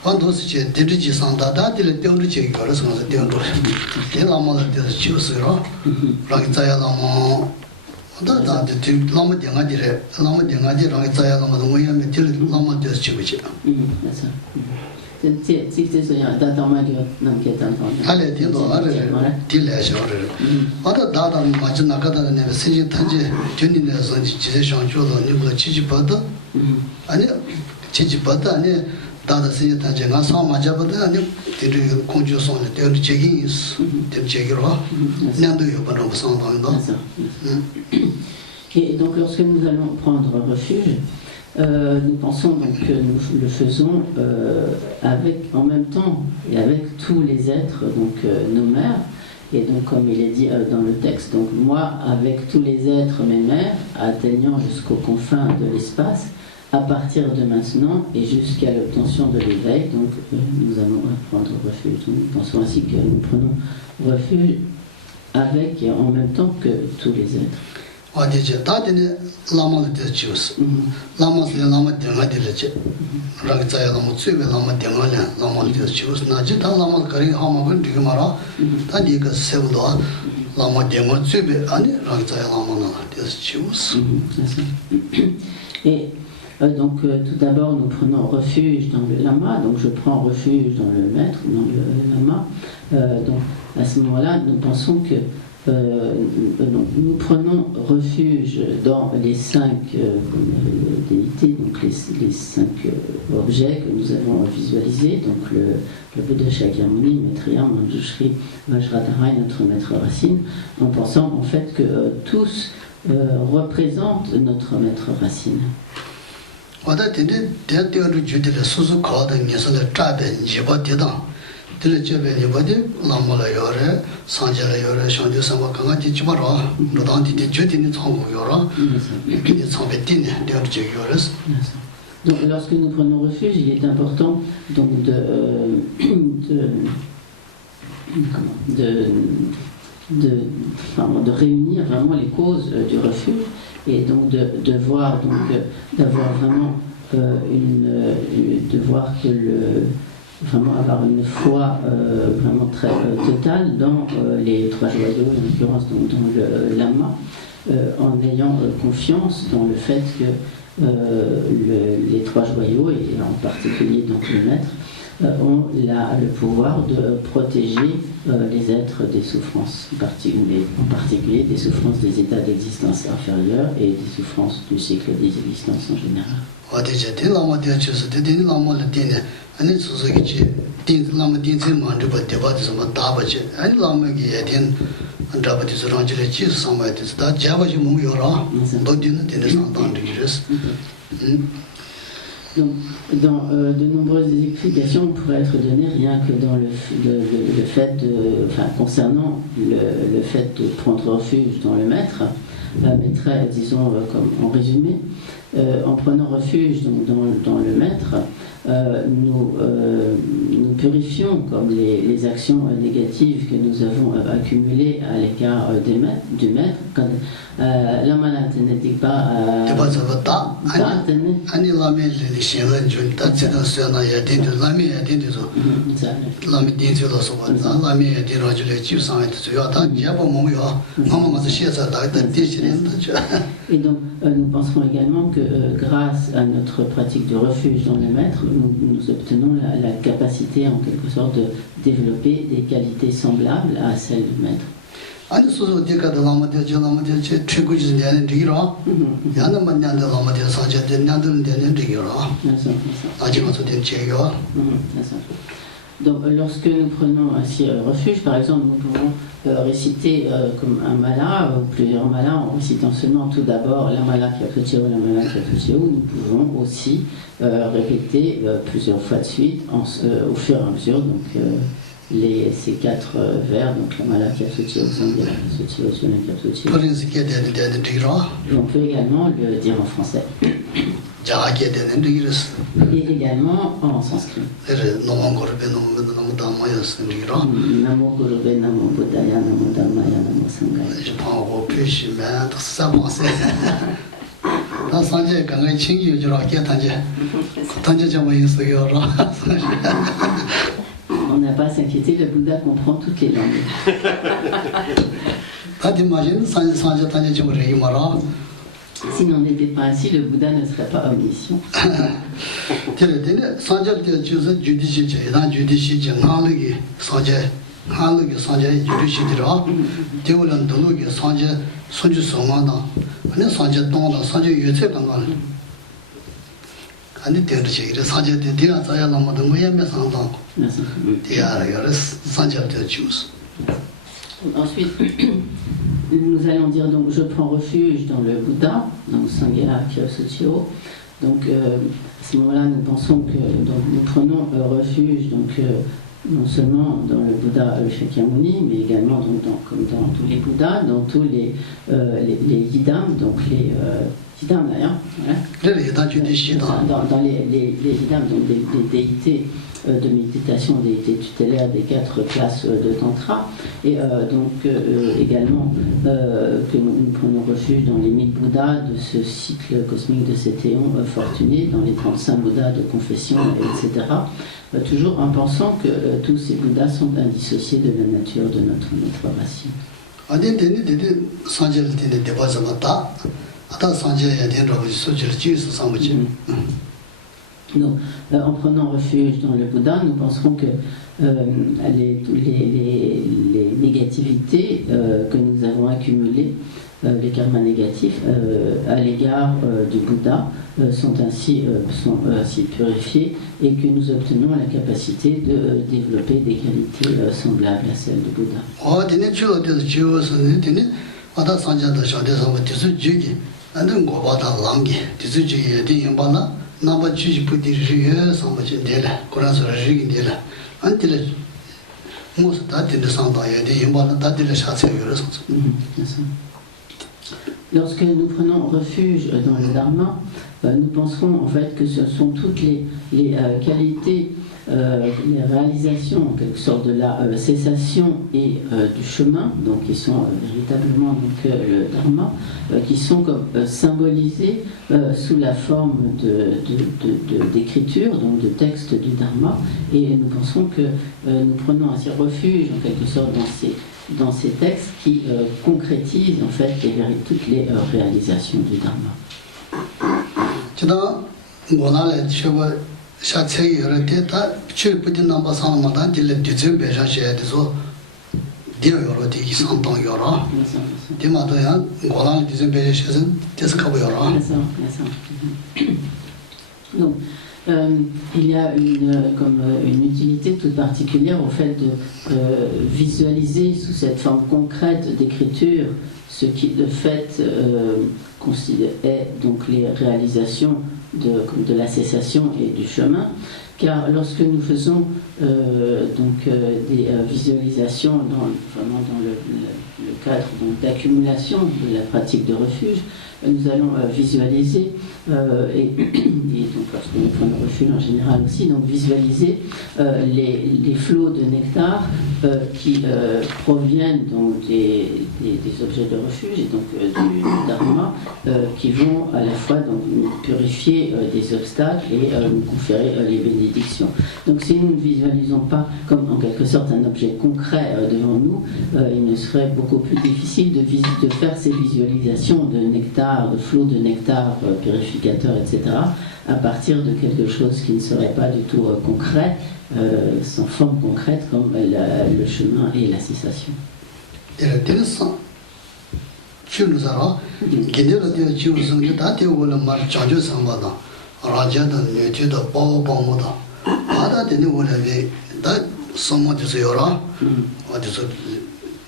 반도스제 데르지 상다다들 떼어르지 걸어서 떼어르 대라마를 떼서 치우스로 라기 자야라마 다다데 라마 땡아디레 라마 땡아디 라기 자야라마도 뭐야면 딜 라마 떼서 치우지 c'est ce yang datang mai dia nam ke tan tan ale dindo are dile shore ada dada ma jina kada ne seji tanje junni ne so ji je shang jo lo ni bu chi ji ba da ani chi ji ba da ani dada seji tanje nga sa ma ja ba da ani de kong jo so ne de je gi is de je gi ro nyando yo ba no sa da. Et donc lorsque nous allons prendre refuge, nous pensons donc que nous le faisons en même temps et avec tous les êtres, donc nos mères. Et donc comme il est dit dans le texte, donc moi avec tous les êtres, mes mères, atteignant jusqu'aux confins de l'espace, à partir de maintenant et jusqu'à l'obtention de l'éveil, donc nous allons prendre refuge. Donc, nous pensons ainsi que nous prenons refuge avec et en même temps que tous les êtres. 어디지 다들 라마를 대치우스 라마스는 라마 땡아들지 랑자야 너무 최베 라마 땡아냐 라마를 대치우스 나지 다 라마 거리 하마건 되게 말아 다니가 세우도 라마 땡아 최베 아니 랑자야 라마나 대치우스. Et donc tout d'abord nous prenons refuge dans le lama, donc je prends refuge dans le maître, dans le lama. Donc à ce moment-là nous pensons que nous prenons refuge dans les 5 déités, donc les 5 objets que nous avons visualisés, donc le Bouddha Shakyamuni, Maitreya, Manjushri, Vajradhara et notre maître racine, en pensant en fait que tous représentent notre maître racine. Donc, lorsque nous prenons refuge, il est important donc de réunir vraiment les causes du refuge et donc de voir donc d'avoir vraiment de voir que vraiment avoir une foi vraiment très totale dans les 3 joyaux, en l'occurrence dans le lama, en ayant confiance dans le fait que les 3 joyaux, et en particulier donc le maître, ont le pouvoir de protéger les êtres des souffrances, en particulier des souffrances des états d'existence inférieure et des souffrances du cycle des existences en général. Donc, dans de nombreuses explications pourraient être données rien que dans le fait concernant le fait de prendre refuge dans le maître, mais très, disons, comme en résumé, en prenant refuge donc, dans le maître, nous purifions comme les actions négatives que nous avons accumulées à l'égard du maître. Et donc nous penserons également que grâce à notre pratique de refuge dans le maître, nous obtenons la capacité en quelque sorte de développer des qualités semblables à celles du maître. 아니 소소 디가도 라마데 저라마데 제 최고지 내는 되기로 야는 만년데 라마데 사제데 냐들 되는 되기로 아직 어서 된 제가 Donc, lorsque nous prenons ainsi refuge, par exemple, nous pouvons réciter comme un mala ou plusieurs malas, en récitant seulement tout d'abord la mala kyatsucheo, la mala kyatsucheo. Nous pouvons aussi répéter plusieurs fois de suite au fur et à mesure. Donc, ces 4 vers, donc la mala kyatsucheo, sangya kyatsucheo, sunan kyatsucheo. Et on peut également le dire en français. Et également en sanskrit. Namo Gurube, Namo Buddhaya, Namo Dhammaya, Namo Sanghaya. On n'a pas à s'inquiéter, le Bouddha comprend toutes les langues. S'il n'en était pas ainsi, le Bouddha ne serait pas omniscient. Ensuite, nous allons dire donc je prends refuge dans le Bouddha, donc Sangha Kyatsucheo. Donc à ce moment-là, nous pensons que donc, nous prenons refuge donc non seulement dans le Bouddha Shakyamuni, mais également donc, comme dans tous les Bouddhas, dans tous les yidam, donc les yidam d'ailleurs, voilà. Dans les yidam, donc des déités de méditation, des déités tutélaires des 4 classes de tantra, et donc également que nous prenons refuge dans les 1000 Bouddhas de ce cycle cosmique de cet éon fortuné, dans les 35 Bouddhas de confession, etc. Toujours en pensant que tous ces Bouddhas sont indissociés de la nature de notre racine. Donc, en prenant refuge dans le Bouddha, nous penserons que les négativités que nous avons accumulées, les karmas négatifs, à l'égard du Bouddha, sont ainsi purifiés et que nous obtenons la capacité de développer des qualités semblables à celles du Bouddha. Lorsque nous prenons refuge dans le Dharma, nous penserons en fait que ce sont toutes les qualités, les réalisations en quelque sorte de la cessation et du chemin, donc qui sont véritablement donc, le Dharma, qui sont comme symbolisées sous la forme d'écriture, donc de texte du Dharma, et nous pensons que nous prenons ainsi refuge en quelque sorte dans ces textes qui concrétisent en fait toutes les réalisations du Dharma. Donc, il y a une utilité toute particulière au fait de visualiser sous cette forme concrète d'écriture ce qui de fait est donc les réalisations de la cessation et du chemin, car lorsque nous faisons des visualisations vraiment dans le cadre d'accumulation de la pratique de refuge, nous allons visualiser, et donc lorsque nous prenons refuge en général aussi, donc visualiser les flots de nectar qui proviennent donc des objets de refuge et donc du Dharma, qui vont à la fois donc, nous purifier des obstacles et nous conférer les bénédictions. Donc si nous ne visualisons pas comme en quelque sorte un objet concret devant nous, il ne serait beaucoup plus difficile de faire ces visualisations de nectar nectar, de flot de nectar purificateur, etc., à partir de quelque chose qui ne serait pas du tout concret, sans forme concrète, comme le chemin et la cessation.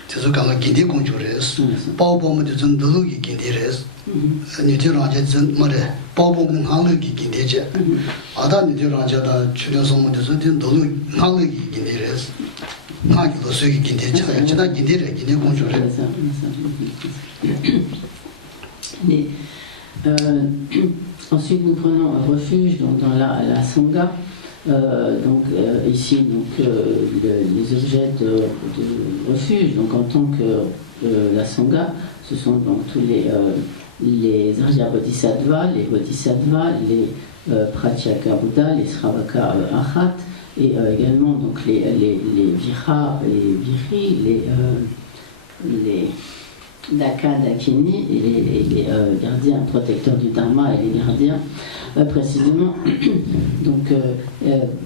제가 가면 기대 공주래스 바보면 좀 더기 기대래스 니들한테 좀 말해 바보는 한국이 기대지 아다 니들한테다 주변소문도 좀 더기 한국이 기대래스 나기도 수기 기대지 제가 기대래 기대 공주래. Ensuite, nous prenons un refuge donc, dans la Sangha. Ici, les objets de refuge, donc en tant que la Sangha, ce sont donc tous les Arya Bodhisattvas, les Bodhisattvas, les Pratyeka Buddha, les Sravaka Arhat, et également donc les Vihara, les Viri, les Daka, Dakini, et les gardiens protecteurs du Dharma et les gardiens précisément. Donc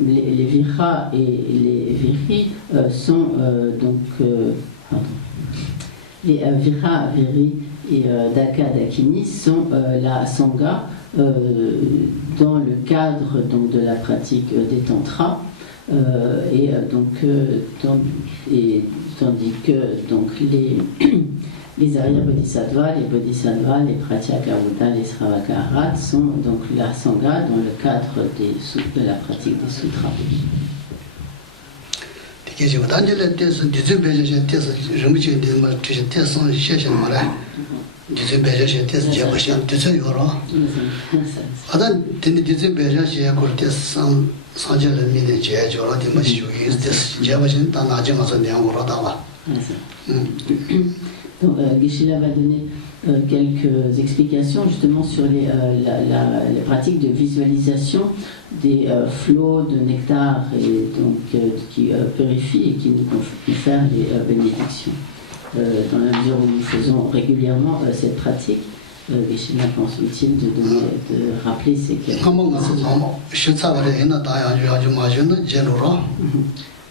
les Vihara et les Viri sont les Vihara, Viri et Daka, Dakini sont la Sangha dans le cadre donc, de la pratique des tantras. Tandis que donc, les Arya Bodhisattvas, les Bodhisattvas, les Pratyeka Buddha, les Sravaka Arhat sont donc la Sangha dans le cadre de la pratique des sutras. Donc, Geshe-la va donner quelques explications justement sur les pratiques de visualisation des flots de nectar et donc, qui purifient et qui nous confèrent les bénédictions. Dans la mesure où nous faisons régulièrement cette pratique, Geshe-la pense utile de rappeler ces quelques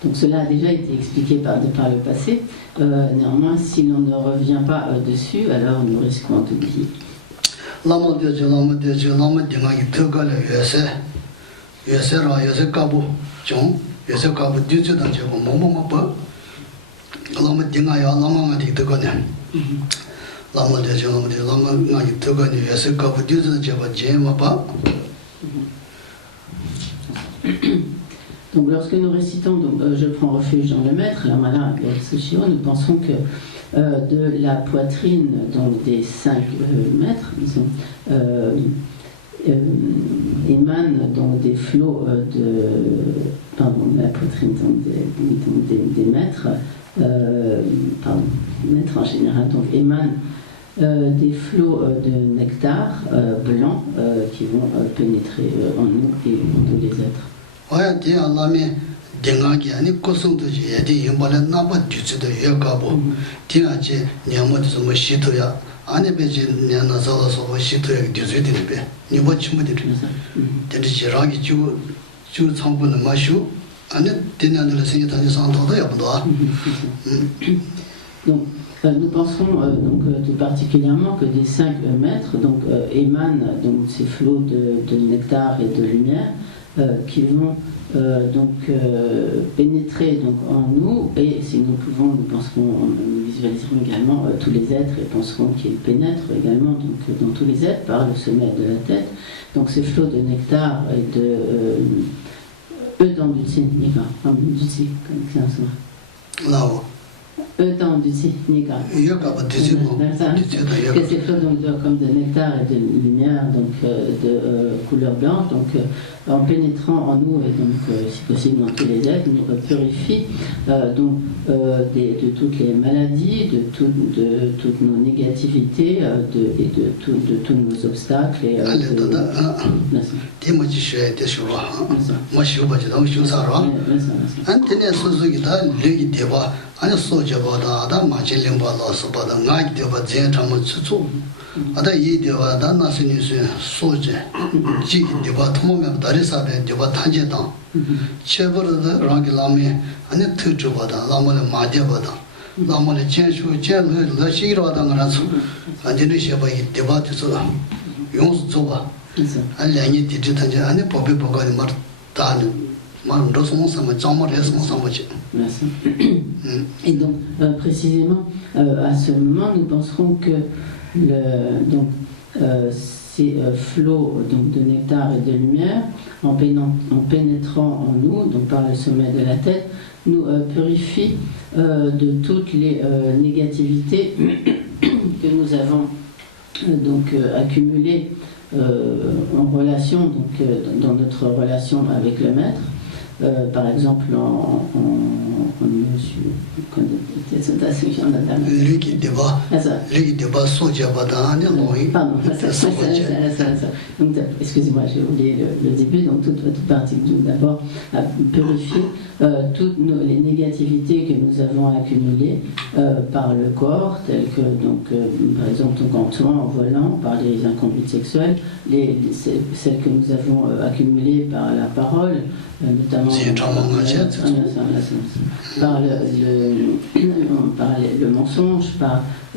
Donc cela a déjà été expliqué par le passé. Néanmoins, si l'on ne revient pas dessus, alors nous risquons d'oublier. Donc lorsque nous récitons Je prends refuge dans le maître, la Mala Sushiro, nous pensons que de la poitrine donc des 5 maîtres, disons, émanent donc des flots de la poitrine donc des maîtres, maîtres en général, donc émanent des flots de nectar blanc qui vont pénétrer en nous et en tous les êtres. Donc, nous pensons tout particulièrement que des 5 maîtres émanent donc, ces flots de nectar et de lumière qui vont pénétrer donc, en nous, et si nous pouvons, nous visualiserons également tous les êtres et penserons qu'ils pénètrent également donc, dans tous les êtres par le sommet de la tête. Donc ces flots de nectar et de Eudandutsi, comme c'est un son. Eudandutsi, Nika. Que ces flots donc, comme de nectar et de lumière donc, de couleur blanche, donc en pénétrant en nous et donc si possible dans tous les êtres, nous purifie de toutes les maladies, de toutes nos négativités et de tous nos obstacles. Et, 아니 소소기다 레기 대봐 아니 소저 Debada, Machi Limba, Sopada, Night Deba, Zentama Tsu, Ada Yi Deva, Nasini Soje, Jig Deba, Tomom, Darisa, Deba Tanjetan, Chever the Rangilami, and the Tuchubada, Lamala Majabada, Lamala Chenshu, Chen, Lashira, and Jenisha Deba Yons Zoba, and Langi Titanja, and the Poppy Bogani Martan. Et donc, précisément, à ce moment, nous penserons que ces flots donc, de nectar et de lumière, en pénétrant en nous, donc par le sommet de la tête, nous purifient de toutes les négativités que nous avons accumulées en relation, dans notre relation avec le maître. Par exemple, donc, excusez-moi, j'ai oublié le début. Donc, toute partie d'abord à purifier toutes les négativités que nous avons accumulées par le corps, telles que, par exemple, en volant, par les inconduites sexuelles, celles que nous avons accumulées par la parole, notamment par le mensonge,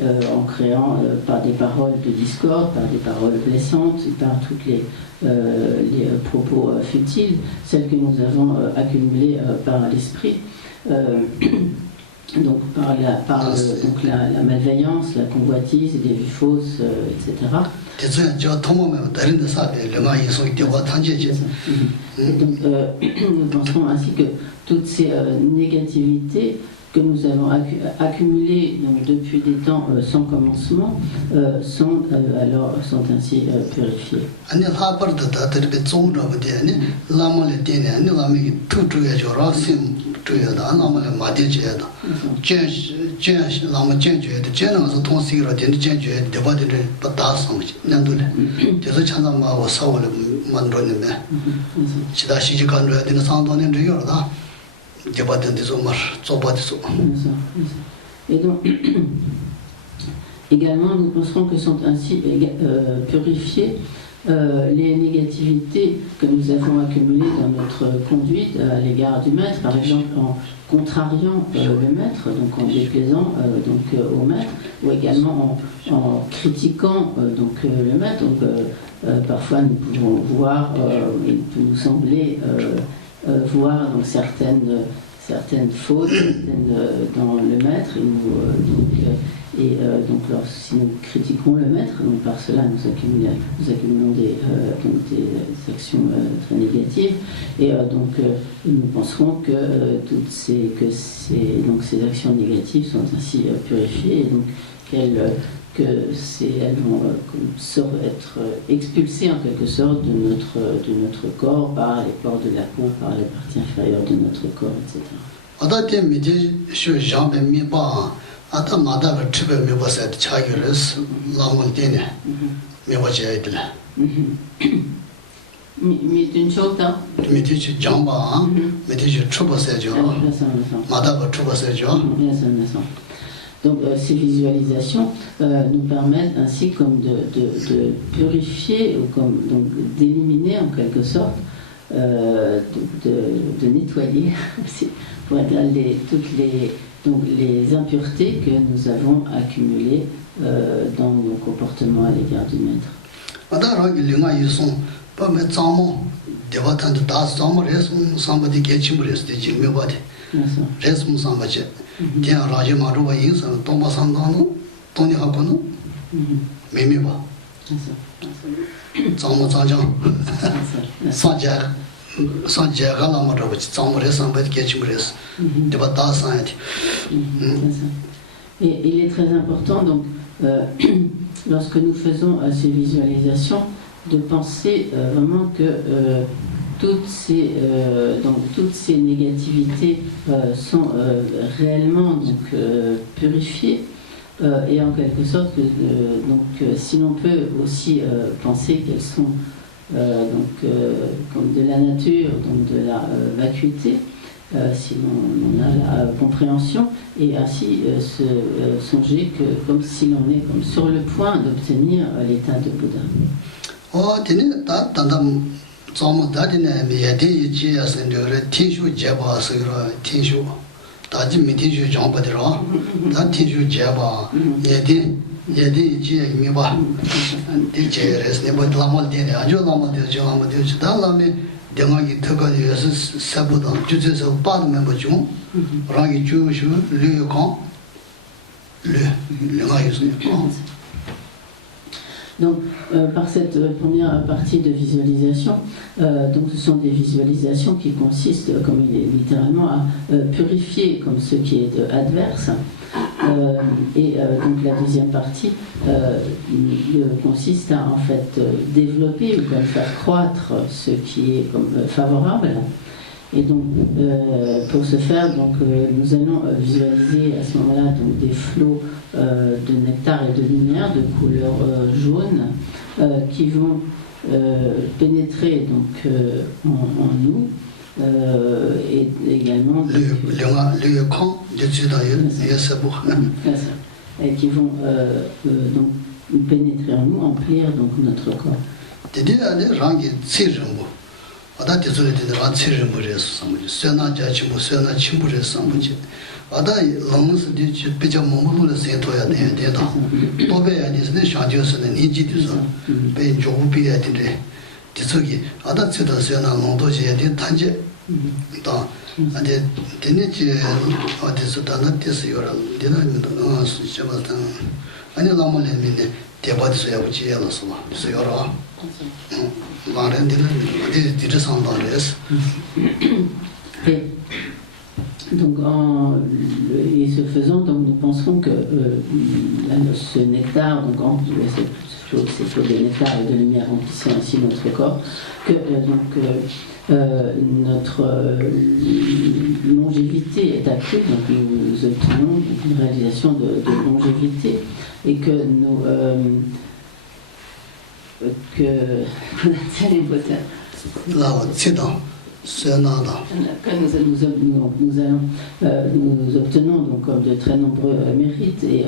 en créant par des paroles de discorde, par des paroles blessantes, par toutes les propos futiles, celles que nous avons accumulées par l'esprit. Donc par la malveillance, la convoitise, les vues fausses, etc. Donc, nous pensons ainsi que toutes ces négativités que nous avons accumulées depuis des temps sans commencement sont ainsi purifiées. Et donc, également, nous penserons que sont ainsi purifiées les négativités que nous avons accumulées dans notre conduite à l'égard du maître, par exemple en contrariant le maître, donc en déplaisant au maître, ou également en critiquant le maître. Donc, parfois nous pouvons voir, il peut nous sembler voir certaines fautes dans le maître, si nous critiquons le maître, donc par cela nous accumulons des actions très négatives, et nous penserons que ces actions négatives sont ainsi purifiées, et donc elles vont être expulsées en quelque sorte de notre corps par les pores de la peau, par les parties inférieures de notre corps, etc. Donc ces visualisations nous permettent ainsi comme de purifier ou comme d'éliminer en quelque sorte, de nettoyer pour dire toutes les impuretés que nous avons accumulées dans nos comportements à l'égard du maître. Et il est très important, donc, lorsque nous faisons ces visualisations, de penser vraiment que toutes ces négativités sont réellement purifiées, et en quelque sorte, si l'on peut aussi penser qu'elles sont comme de la nature, donc de la vacuité, si on a la compréhension, et ainsi songer que comme si l'on est comme sur le point d'obtenir l'état de Bouddha. Oh, tenez, tandam, somme d'adine, yadi, jias, and the tissue jabba, tissue, Taji Mitishu Jampadra, that tissue jabba, yadi, jiba, teachers, never lamal dinner, Ajolama, Dalami, Demagi Toka, Sabudan, Justice of Bad Member June, Rangi Jewish, Liu Kong, Donc, par cette première partie de visualisation, donc ce sont des visualisations qui consistent, comme il est littéralement, à purifier comme ce qui est adverse. Donc la deuxième partie consiste à en fait développer ou comme faire croître ce qui est comme favorable. Et donc, pour ce faire, donc, nous allons visualiser à ce moment-là donc, des flots de nectar et de lumière de couleur jaune qui vont pénétrer donc, en nous et également et qui vont donc, pénétrer en nous, emplir donc, notre corps. Ada tesore de ratsir mure samuji sena jachimbo sena chimbure samuji ada longs de peja momulu le sento ya de da tobe ya de shajo sene niji de so be jobu bi ya de tisogi ada tseda sena londo je de tanje da ade deneji ade so da na tes yora de na mi do shaba tan ani lamole mine de ba de so ya buji ya so so yora Et donc, et ce faisant, donc, nous penserons que ce nectar, donc, ces flots de nectar et de lumière remplissant ainsi notre corps, que notre longévité est accrue, donc nous obtenons une réalisation de longévité et que nous que nous obtenons donc comme de très nombreux mérites et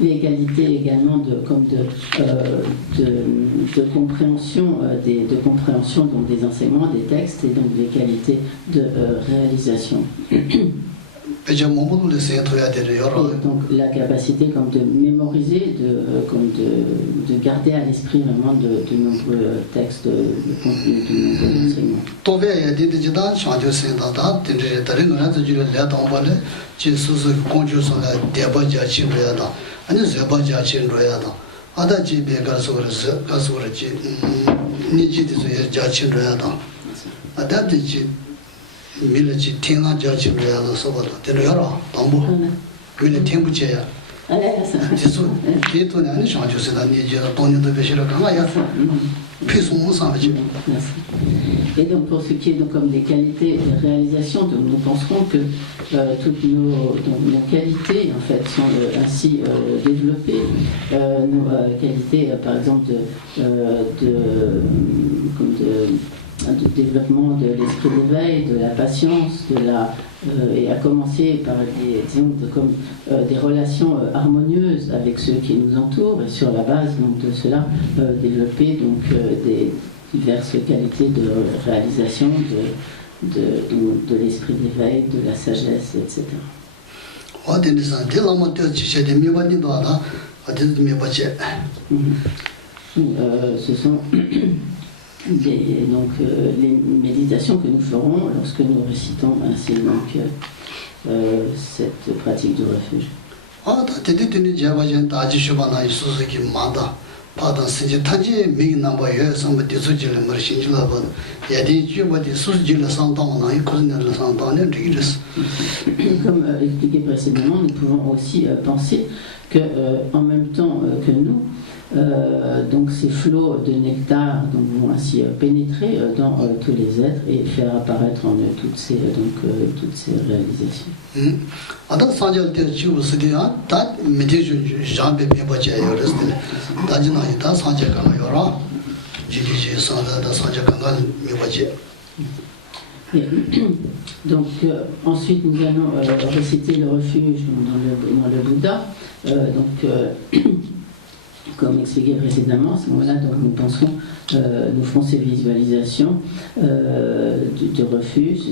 les qualités également de compréhension de compréhension donc des enseignements des textes et donc des qualités de réalisation. Et donc la capacité comme de mémoriser, de garder à l'esprit vraiment de nombreux textes, de contenu, de nombreux enseignements. 밀지 팅아 자치로야 소바도 데려라 담보 그래 팅부체야 지수 계도는 아니 상주세다 니제가 돈도 배시라 가마야 피송은 상하지. Et donc pour ce qui est donc comme des qualités de réalisation, donc nous penserons que toutes nos qualités en fait sont ainsi développées. Nos qualités par exemple de développement de l'esprit d'éveil, de la patience, et à commencer par des relations harmonieuses avec ceux qui nous entourent, et sur la base donc, de cela développer donc, des diverses qualités de réalisation de l'esprit d'éveil, de la sagesse, etc. Ce sont les méditations que nous ferons lorsque nous récitons ainsi donc, cette pratique du refuge. Comme expliqué précédemment, nous pouvons aussi penser que en même temps que nous, donc ces flots de nectar donc, vont ainsi pénétrer dans tous les êtres et faire apparaître en eux toutes ces réalisations. Jidiji Sanda, Sanja Kangal, Miwaji. Donc ensuite nous allons réciter le refuge dans le Bouddha. Comme expliqué précédemment, à ce moment-là, donc nous pensons, nous ferons ces visualisations de refuge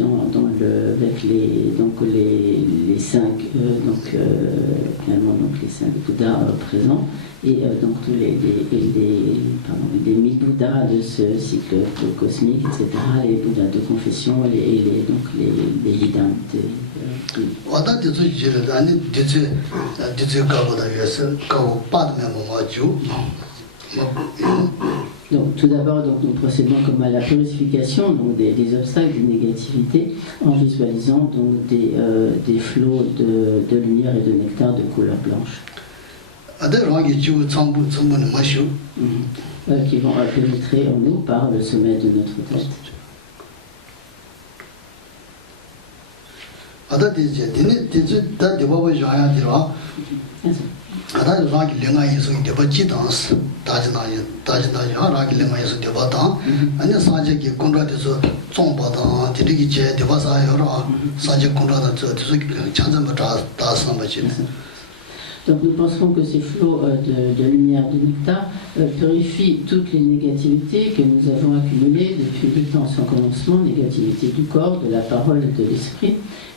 avec les cinq, finalement donc les cinq Bouddhas présents et donc tous les 1000 Bouddhas de ce cycle cosmique, etc. Les Bouddhas de confession et les leaders. Donc tout d'abord, nous procédons comme à la purification des obstacles, des négativités, en visualisant donc des flots de lumière et de nectar de couleur blanche. Qui vont pénétrer en nous par le sommet de notre tête. Donc nous penserons que ces flots de lumière, de nectar, purifient toutes les négativités que nous avons accumulées depuis le temps sans commencement, négativité du corps, de la parole et de l'esprit,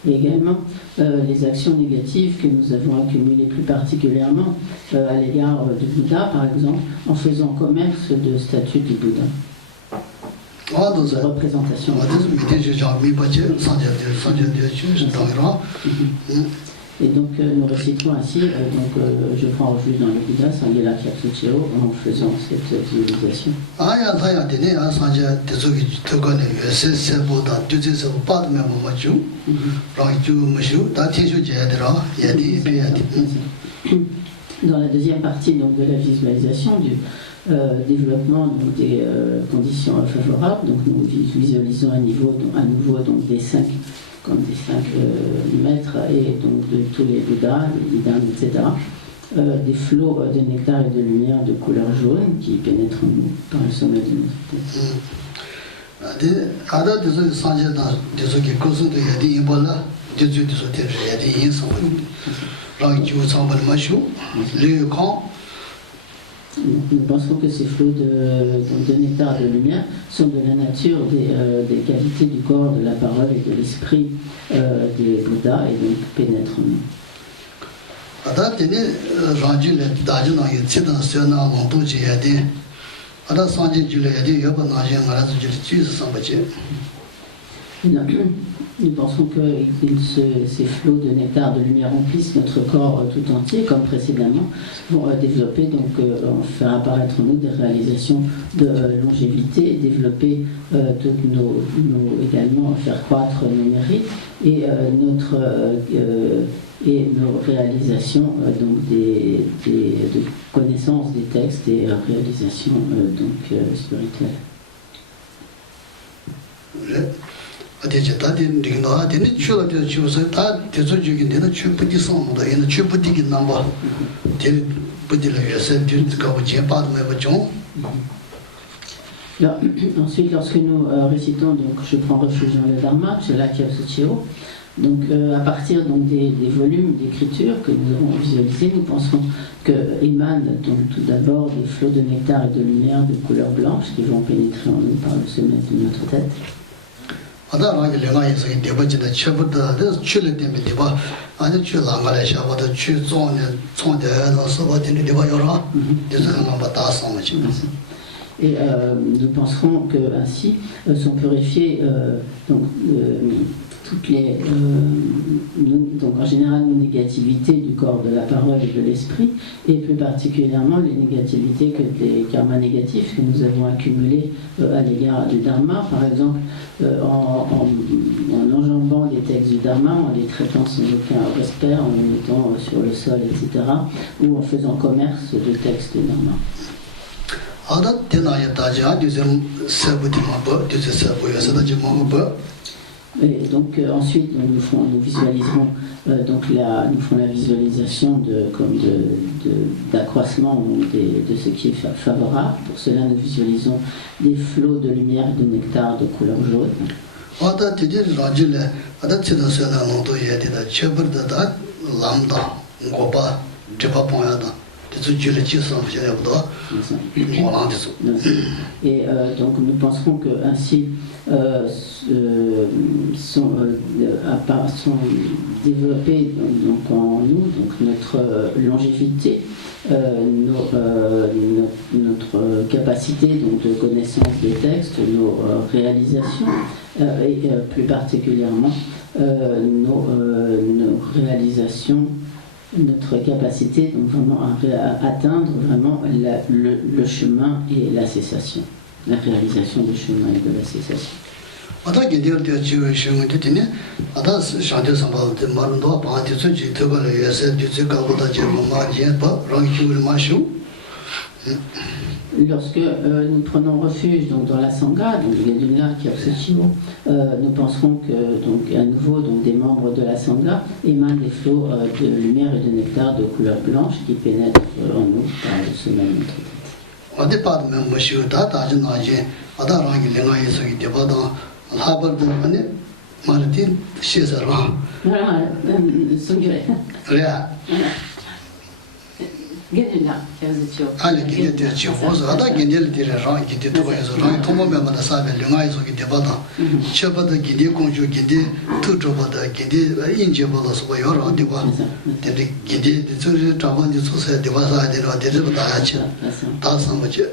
et également les actions négatives que nous avons accumulées plus particulièrement à l'égard du Bouddha, par exemple, en faisant commerce de statues du Bouddha. De représentation. Et donc nous réciterons ainsi, je prends refuge dans le Bouddha, Sangela Kyatsuchiro, en faisant cette visualisation. Dans la deuxième partie donc, de la visualisation du développement des conditions favorables, donc nous visualisons à nouveau donc, des 5 maîtres et donc de tous les Bouddhas, les Idam, etc. Des flots de nectar et de lumière de couleur jaune qui pénètrent en nous par le sommet de notre tête. Nous pensons que ces flots de nectar et de lumière sont de la nature des qualités du corps, de la parole et de l'esprit des Bouddhas et donc pénètrent en nous. Nous pensons que ces flots de nectar, de lumière remplissent notre corps tout entier, comme précédemment, vont développer, faire apparaître en nous des réalisations de longévité, développer également faire croître nos mérites et nos réalisations de connaissance des textes et réalisations spirituelles. Alors, ensuite, lorsque nous récitons, donc, je prends refuge dans le Dharma, c'est là Kyatsuchiro. Donc, à partir des volumes d'écriture que nous avons visualisés, nous pensons que émanent donc tout d'abord des flots de nectar et de lumière de couleur blanche qui vont pénétrer en nous par le sommet de notre tête. Et nous penserons que ainsi sont purifiées toutes les donc en général nos négativités du corps, de la parole et de l'esprit, et plus particulièrement les négativités les karmas négatifs que nous avons accumulés à l'égard du Dharma, par exemple en enjambant les textes du Dharma, en les traitant sans aucun respect, en les mettant sur le sol, etc., ou en faisant commerce de textes du Dharma. Et donc ensuite, nous visualiserons nous ferons la visualisation d'accroissement de ce qui est favorable. Pour cela, nous visualisons des flots de lumière et de nectar de couleur jaune. Et donc nous penserons que ainsi sont développés donc en nous donc notre longévité, notre capacité donc de connaissance des textes, nos réalisations et plus particulièrement nos réalisations, notre capacité donc vraiment à atteindre vraiment le chemin et la cessation, la réalisation du chemin et de la cessation. Lorsque nous prenons refuge donc, dans la Sangha, donc il y a du là qui nous penserons que donc, à nouveau donc, des membres de la Sangha émanent des flots de lumière et de nectar de couleur blanche qui pénètrent en nous par le sommet de notre tête. Ali ginde de chihozo ada ginde de ran ginde to yazo ran tomo me mata sabe lunga yazo ginde bada chaba da ginde konjo ginde tu choba da ginde inje bada so yo ran de ba de ginde de zuri traban de so se de ba sa de ro de ba ya chi ta sam che.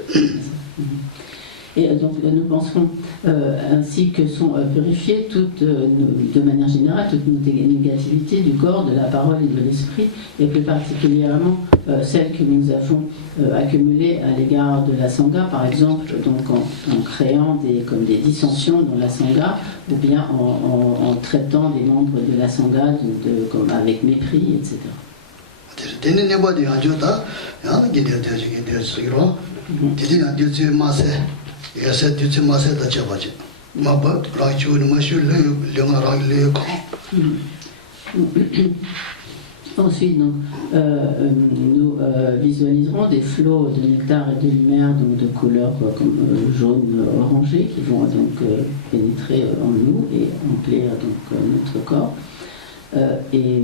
Et donc nous penserons ainsi que sont purifiées de manière générale toutes nos négativités du corps, de la parole et de l'esprit, et plus particulièrement celles que nous avons accumulées à l'égard de la Sangha, par exemple donc en créant comme des dissensions dans la Sangha, ou bien en traitant des membres de la Sangha comme avec mépris, etc. Ensuite, donc, nous visualiserons des flots de nectar et de lumière donc de couleur comme jaune orangé qui vont donc pénétrer en nous et remplir donc notre corps. Et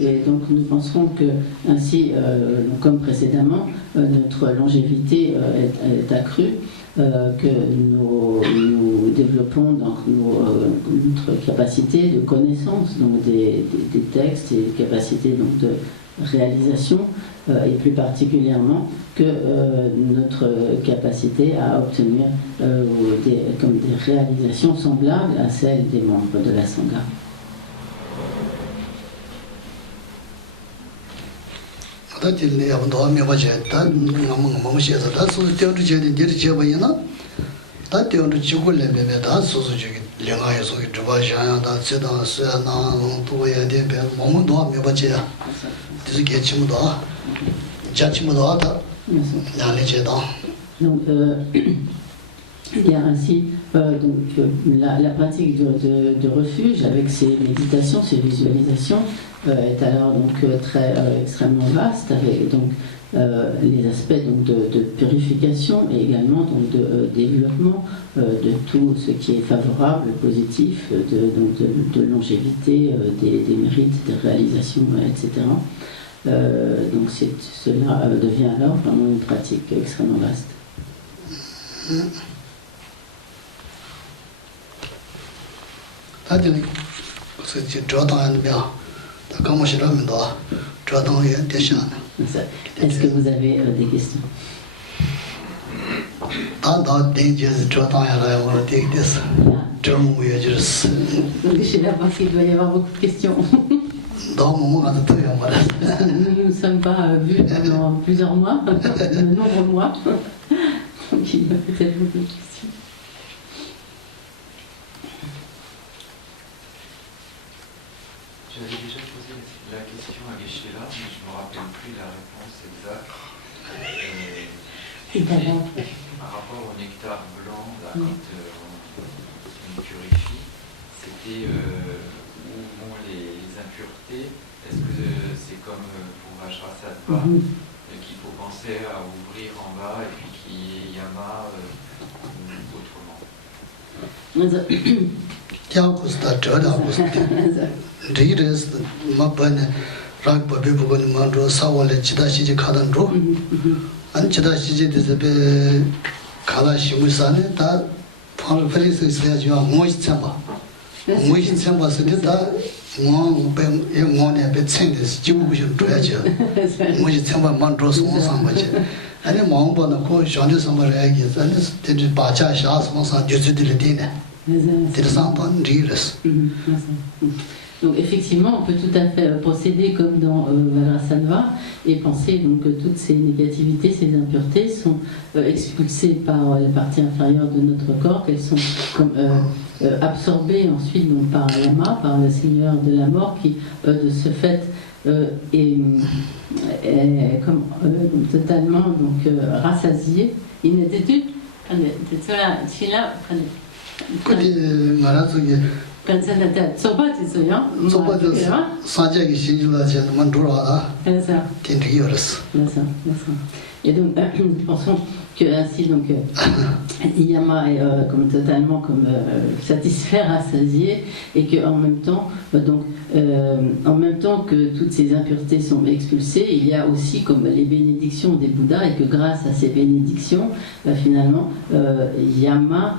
Et donc nous penserons que ainsi, comme précédemment, notre longévité est accrue, que nous développons donc notre capacité de connaissance donc des textes et capacité donc de réalisation, et plus particulièrement que notre capacité à obtenir comme des réalisations semblables à celles des membres de la Sangha. Donc, il y a ainsi la pratique de refuge avec ses méditations, ses visualisations est alors donc extrêmement vaste, avec donc les aspects donc de purification et également donc de développement de tout ce qui est favorable, positif, de longévité, des mérites, des réalisations, etc. Donc cela devient alors vraiment une pratique extrêmement vaste. Est-ce que vous avez des questions? Donc je vais voir qu'il doit y avoir beaucoup de questions. dans mon moment de Nous ne nous sommes pas vus pendant plusieurs mois, de nombreux mois. Donc il y a peut-être beaucoup de questions. J'avais déjà posé la question à Geshe-la, mais je ne me rappelle plus la réponse exacte. Par rapport au nectar blanc, là, quand on purifie, c'était où vont les impuretés. Est-ce que c'est comme pour Vajrasattva, qu'il faut penser à ouvrir en bas et puis qu'il y ait Yama ou autrement? Readers, Mapan, Rak Babibugan Mandro, Sawale, Chidashiji Kadandro, and Chidashiji is a bit Kalashimusane, that Paris is you are moist temper. Moist temper said that one a bit sing this Jewish treasure, moist temper Mandros on somebody. And the Mong Bonaco, Johnny Summer Aggies, and it's the Bacha Shas, Monsan, Jusidina. Donc effectivement, on peut tout à fait procéder comme dans Vajrasattva et penser donc que toutes ces négativités, ces impuretés sont expulsées par la partie inférieure de notre corps, qu'elles sont comme, absorbées ensuite donc, par Yama, par le Seigneur de la mort, qui de ce fait est comme, totalement donc, rassasié. Il n'était plus. Et donc, nous pensons que ainsi, donc, Yama est comme, totalement comme, satisfait, rassasié, et qu'en même temps, en même temps que toutes ces impuretés sont expulsées, il y a aussi comme les bénédictions des Bouddhas, et que grâce à ces bénédictions, finalement, Yama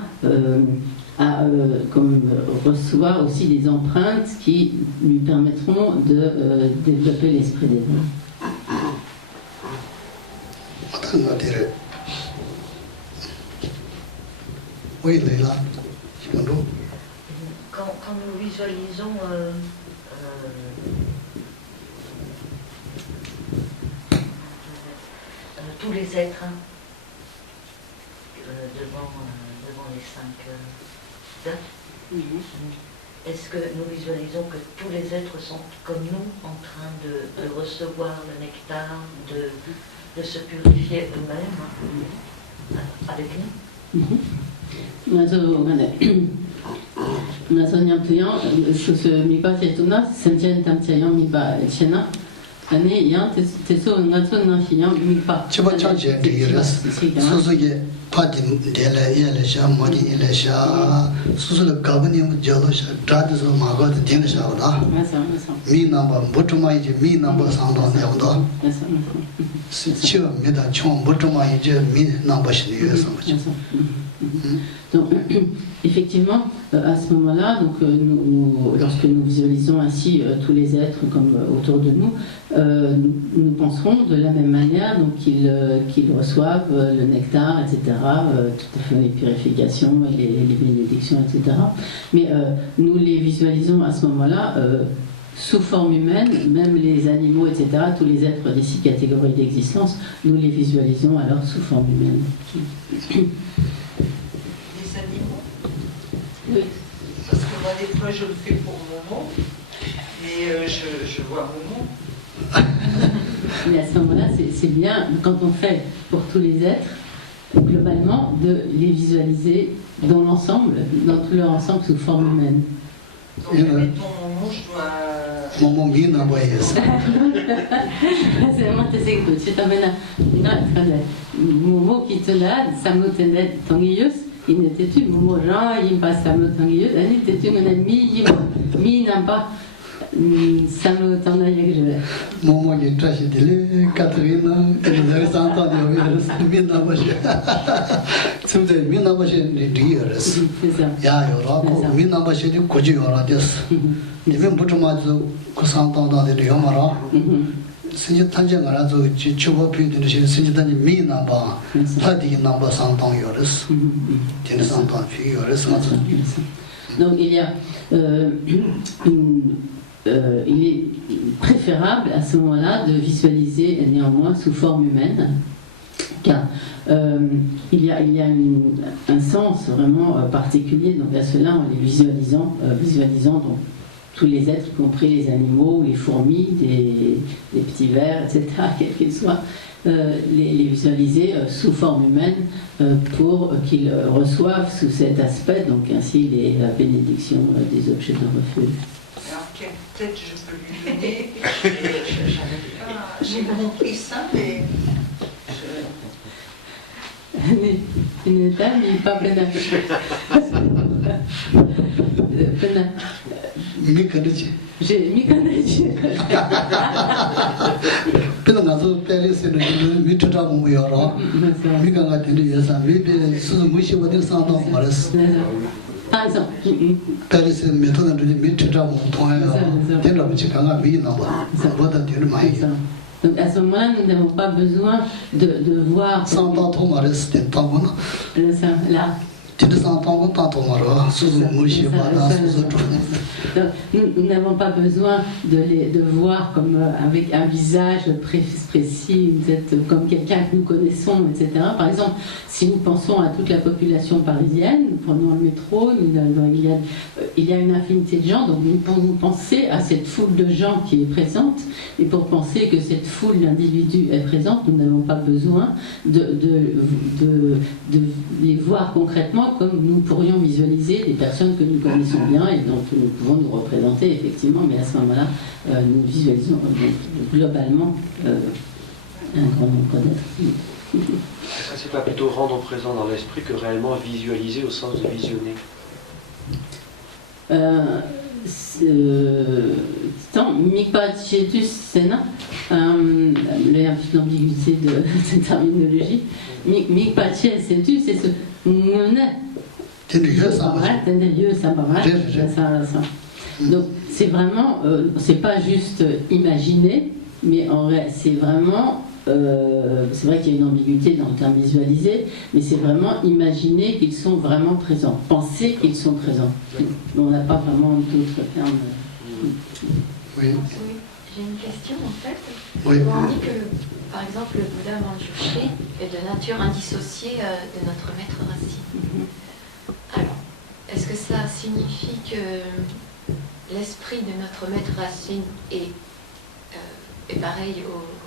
reçoit aussi des empreintes qui lui permettront de développer l'esprit des dons. Oui, Leila. Quand nous visualisons tous les êtres devant les 5 êtres, est-ce que nous visualisons que tous les êtres sont comme nous en train de recevoir le nectar, de se purifier eux-mêmes avec nous? Donc, effectivement, à ce moment-là, donc, lorsque nous visualisons ainsi tous les êtres comme autour de nous, nous penserons de la même manière qu'ils reçoivent le nectar, etc., tout à fait les purifications et les bénédictions, etc. Mais nous les visualisons à ce moment-là sous forme humaine, même les animaux, etc., tous les êtres des 6 catégories d'existence, nous les visualisons alors sous forme humaine. Oui. Parce que moi, des fois, je le fais pour Momo, mais je vois Momo. Mais à ce moment-là, c'est bien, quand on fait pour tous les êtres, globalement, de les visualiser dans l'ensemble, dans tout leur ensemble, sous forme humaine. Donc, mettons Momo, je dois... Momo mina boyes. C'est vraiment assez cool. Je t'emmène à Momo qui te l'a, ça me tenait ton guillus. Il n'était plus Momo Jean, il passe à me ton guillus. Il était une amie, il n'a pas. Ça me t'en a que je vais. Momo qui trache de Catherine, elle avait entendu mina boyes. C'est mina boyes de dire. C'est ça. Ya, mina boyes de Koji or des. Even Butumazu Kusantan de Yomara. Since Tanjangarazo, Chuba Pit, Sinjani me number, Tadi number Santon Yoris, Tin Santon Figures. Donc il y a il est préférable à ce moment-là de visualiser néanmoins sous forme humaine, car il y a un sens vraiment particulier donc à cela en les visualisant donc, tous les êtres, y compris les animaux, les fourmis, des petits vers, etc., quels qu'ils soient, les visualiser sous forme humaine pour qu'ils reçoivent sous cet aspect, donc ainsi les bénédictions des objets de refuge. Alors, quelle tête je peux lui donner? J'ai compris ça, mais. Une dame, il pas plein j'ai mis quand Pina ngazo pele se no mi tuta mu yoro mi kanga tindi yasa mi be su mushi wadin sando maras par exemple pele se mi to na mi tuta mu toya tenda bichi kanga bi na ba boda tindi mai donc à ce moment-là nous n'avons pas besoin de voir sando to maras tenta bona là tindi sando to maro su mushi wada su donc, nous n'avons pas besoin de voir comme avec un visage précis, une tête comme quelqu'un que nous connaissons, etc. Par exemple, si nous pensons à toute la population parisienne, nous prenons le métro, il y a une infinité de gens, donc nous pouvons penser à cette foule de gens qui est présente, et pour penser que cette foule d'individus est présente, nous n'avons pas besoin de les voir concrètement comme nous pourrions visualiser des personnes que nous connaissons bien et dont nous pouvons nous représenter effectivement, mais à ce moment-là, nous visualisons globalement un grand nombre d'êtres. Est-ce que c'est pas plutôt rendre présent dans l'esprit que réellement visualiser au sens de visionner? Mikpachetus sena, l'ambiguïté de cette terminologie. Mikpachetus, c'est ce donc c'est vraiment, c'est pas juste imaginer, mais en vrai, c'est vraiment, c'est vrai qu'il y a une ambiguïté dans le terme visualiser, mais c'est vraiment imaginer qu'ils sont vraiment présents, penser qu'ils sont présents. On n'a pas vraiment d'autres termes. Oui. J'ai une question en fait. Oui. On dit que, par exemple, le Bouddha Manjushri est de nature indissociée de notre maître racine. Alors, est-ce que ça signifie que l'esprit de notre maître racine est pareil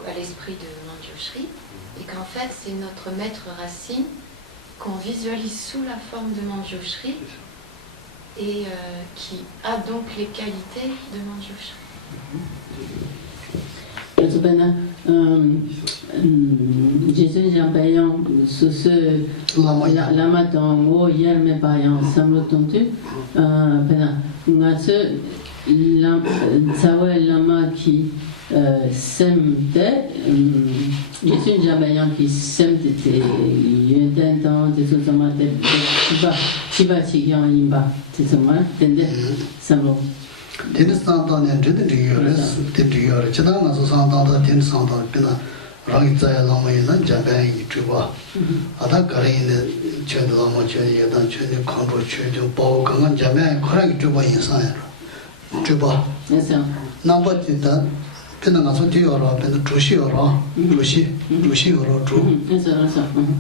à l'esprit de Manjushri et qu'en fait c'est notre maître racine qu'on visualise sous la forme de Manjushri et qui a donc les qualités de Manjushri? Jésus Jean-Payan, ce lama dans wo yel me payan samlo tontu ngatse sawa lama qui semte Jésus Jean-Payan qui semte te yenten dans des autres matières chiba chigyang imba c'est ça tende samlo Tene santan ne tene digores, tene digores. Chida na so santan da tene santan pina rangi zaya lama ina jamban yi chuba. Ada kare ina chen lama chen ye dan chen ni kanto chen jo bao kangan jamban kora ki chuba yin san ya. Chuba. Namba ti da pina na so ti yoro pina chushi yoro, chushi yoro chu.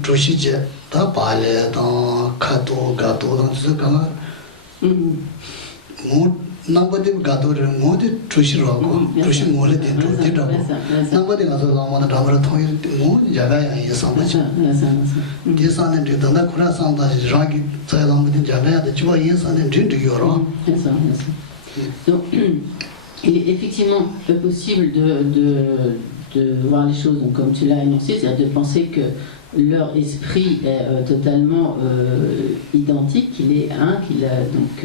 Chushi je da bale dan kato gato dan tsu kangan. Nobody got over Modi Trushiroko, Trushi Moli did Nobody got on the Damara Toy, Java is so much. This son and the Kurasan that is Ragi Salam with Java, the Chua is and drink to Euro. Donc, il est effectivement possible de voir les choses donc, comme tu l'as énoncé, c'est-à-dire de penser que leur esprit est totalement identique, qu'il est un, qu'il a donc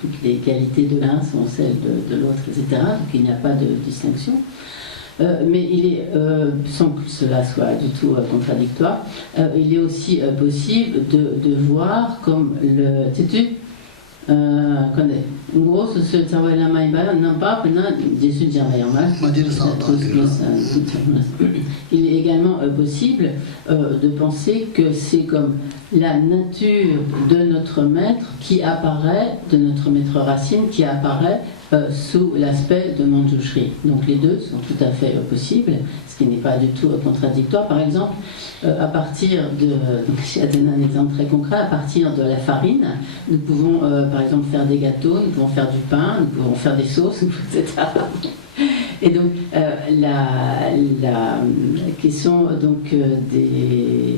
toutes les qualités de l'un sont celles de l'autre, etc. Donc il n'y a pas de distinction. Mais il est, sans que cela soit du tout contradictoire, il est aussi possible de voir comme le tétu. En gros, ce travail là n'a pas Jésus il est également possible de penser que c'est comme la nature de notre maître qui apparaît, de notre maître racine qui apparaît sous l'aspect de Manjushri. Donc les deux sont tout à fait possibles, ce qui n'est pas du tout contradictoire. Par exemple, à partir de, donc je vais donner un exemple très concret, à partir de la farine, nous pouvons par exemple faire des gâteaux, nous pouvons faire du pain, nous pouvons faire des sauces, etc. Et donc, qui sont donc des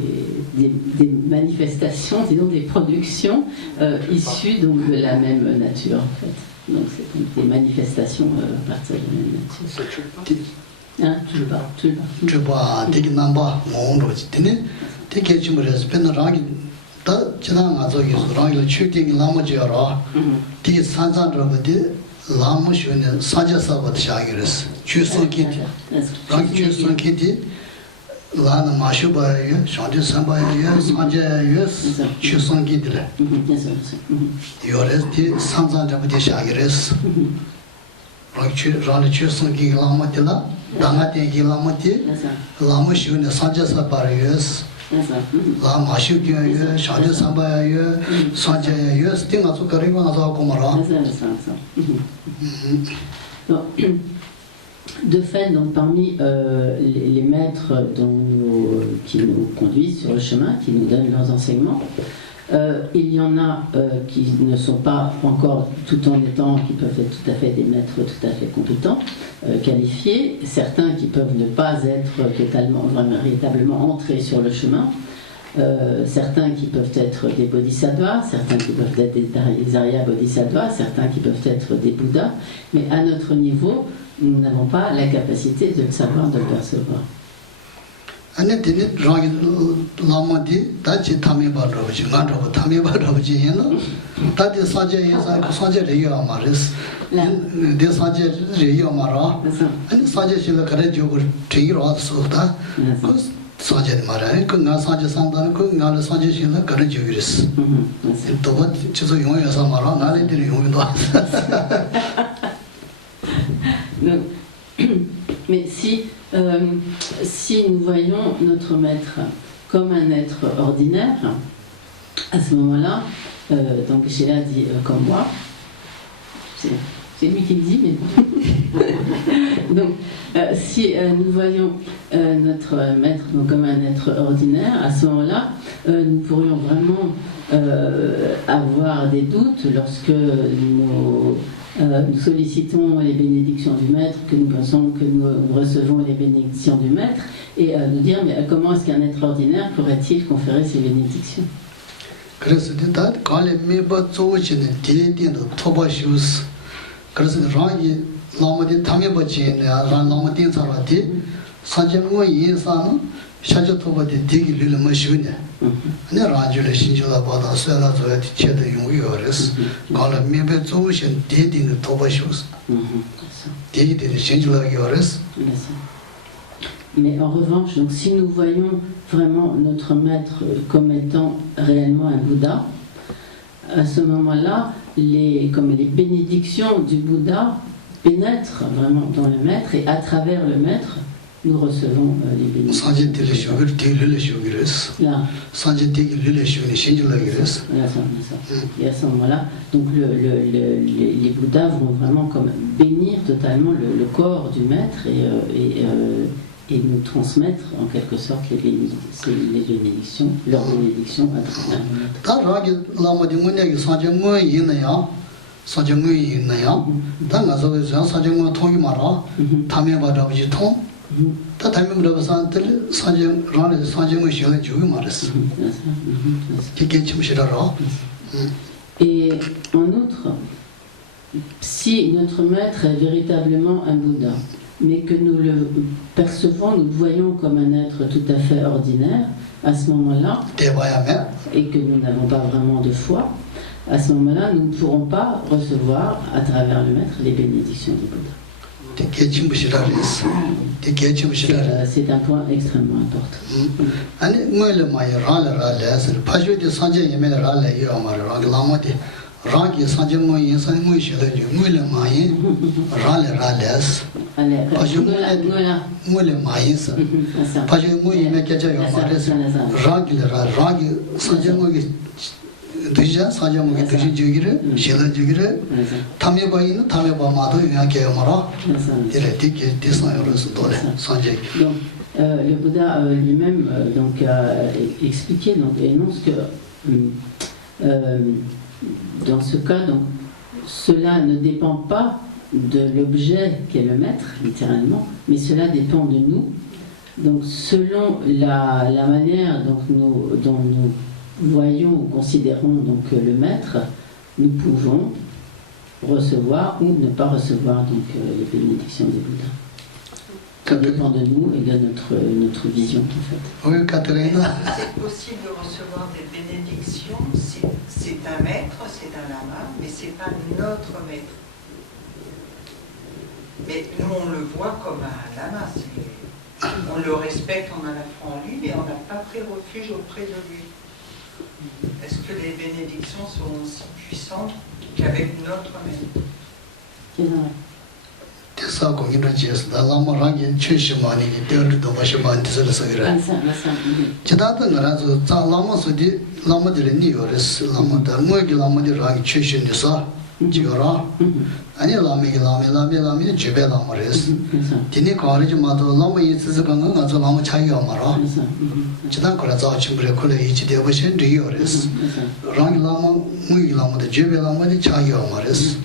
manifestations, disons des productions issues donc de la même nature en fait. Donc c'est donc des manifestations à partir de la même nature. Hein, Juba, take number, Mondo, Tini, take a chimneys, pen rangi, Chinazo is rangi, shooting Lamajara, take Sansan Rabadi. Lamushun Sajasa with Shagris, Chuson Kitty, Rank Chuson Kitty, Lana Mashuba, Shanti Samba, Sanja, yes, Chuson Kitty. You are the Sansan of the Shagris, Rank Chuson King Lamatilla, Danati Gilamati, Lamushun Sajasa Parius. La Mashuki, Shanti Samba, Sanja, yes, thing as Karima Komara. De fait, donc, parmi les maîtres qui nous conduisent sur le chemin, qui nous donnent leurs enseignements, il y en a qui ne sont pas encore, tout en étant, qui peuvent être tout à fait des maîtres tout à fait compétents, qualifiés, certains qui peuvent ne pas être totalement, vraiment, véritablement entrés sur le chemin, certains qui peuvent être des bodhisattvas, certains qui peuvent être des Arya bodhisattvas, certains qui peuvent être des Bouddhas, mais à notre niveau, nous n'avons pas la capacité de le savoir, de le percevoir. Sanjay Maran, Kunga Sanjay Sandan, Kunga Sanjay Shila, Karajuris. To what Chizu Samara, Nali did Mais si nous voyons notre maître comme un être ordinaire, à ce moment-là, donc Sheila dit comme moi, c'est lui qui le dit, mais donc si nous voyons notre maître comme un être ordinaire, à ce moment-là, nous pourrions vraiment avoir des doutes lorsque nous sollicitons les bénédictions du maître, que nous pensons que nous recevons les bénédictions du maître, et nous dire mais comment est-ce qu'un être ordinaire pourrait-il conférer ces bénédictions? 그래서 관리 매번 조치는 대대로 토바시우스 그래서 라기 라마디 담에버지네 라마디 사라디 사제모 인사는 샤저 토바디 되기 릴마시우네 네 라주를 신주라 받아 쇠라 저야 뒤에도 용이어스 관리 매번 조치는 대대로 토바시우스 대대로 신주라기어스. Mais en revanche, donc, si nous voyons vraiment notre maître comme étant réellement un Bouddha, à ce moment-là, les bénédictions du Bouddha pénètrent vraiment dans le maître et à travers le maître, nous recevons les bénédictions. Là. Et à ce moment-là, donc les Bouddhas vont vraiment comme bénir totalement le corps du maître et nous transmettre en quelque sorte les bénédictions, leurs bénédictions à travers Et en outre, si notre maître est véritablement un Bouddha, mais que nous le percevons, nous le voyons comme un être tout à fait ordinaire, à ce moment-là, et que nous n'avons pas vraiment de foi, à ce moment-là, nous ne pourrons pas recevoir à travers le maître les bénédictions du Bouddha. C'est un point extrêmement important. Rangi Sanjay Moyin San Moy Shila Mule Mayin Rale Rales Mule Mayin Paju Moy Mekaja Yomares Rangi Sanjay Moy déjà ça j'ai mon déjà jugire j'ai le jugire tamé baïn tamé ba mato ya ke mara direct que 200 € dollar sans j'ai. Donc le Bouddha lui-même donc a expliqué donc énonce que dans ce cas donc cela ne dépend pas de l'objet qu'est le maître littéralement, mais cela dépend de nous. Donc selon la manière dont nous voyons ou considérons donc le maître, nous pouvons recevoir ou ne pas recevoir donc les bénédictions des Bouddhas. Ça dépend de nous et de notre vision en fait. Oui, Catherine. C'est possible de recevoir des bénédictions si c'est un maître, c'est un lama, mais c'est pas notre maître. Mais nous on le voit comme un lama, on le respecte, on a la foi en lui, mais on n'a pas pris refuge auprès de lui. Est-ce que les bénédictions sont aussi puissantes qu'avec notre maître? ça qu'on y recherche dans la morale cheshimani qui tient de vachement de la sagara chadata ngarazo ta lama sodi lama de ni ores lama da mogi lama de rang cheshin de sa jigara ani lama jebe lama res tini college ma do lama yi tsu ga nga zo lama chai ya mara chidan kora za chimbre kole yi chi de bashin de ores rang lama mogi lama de jebe lama de chai ya mares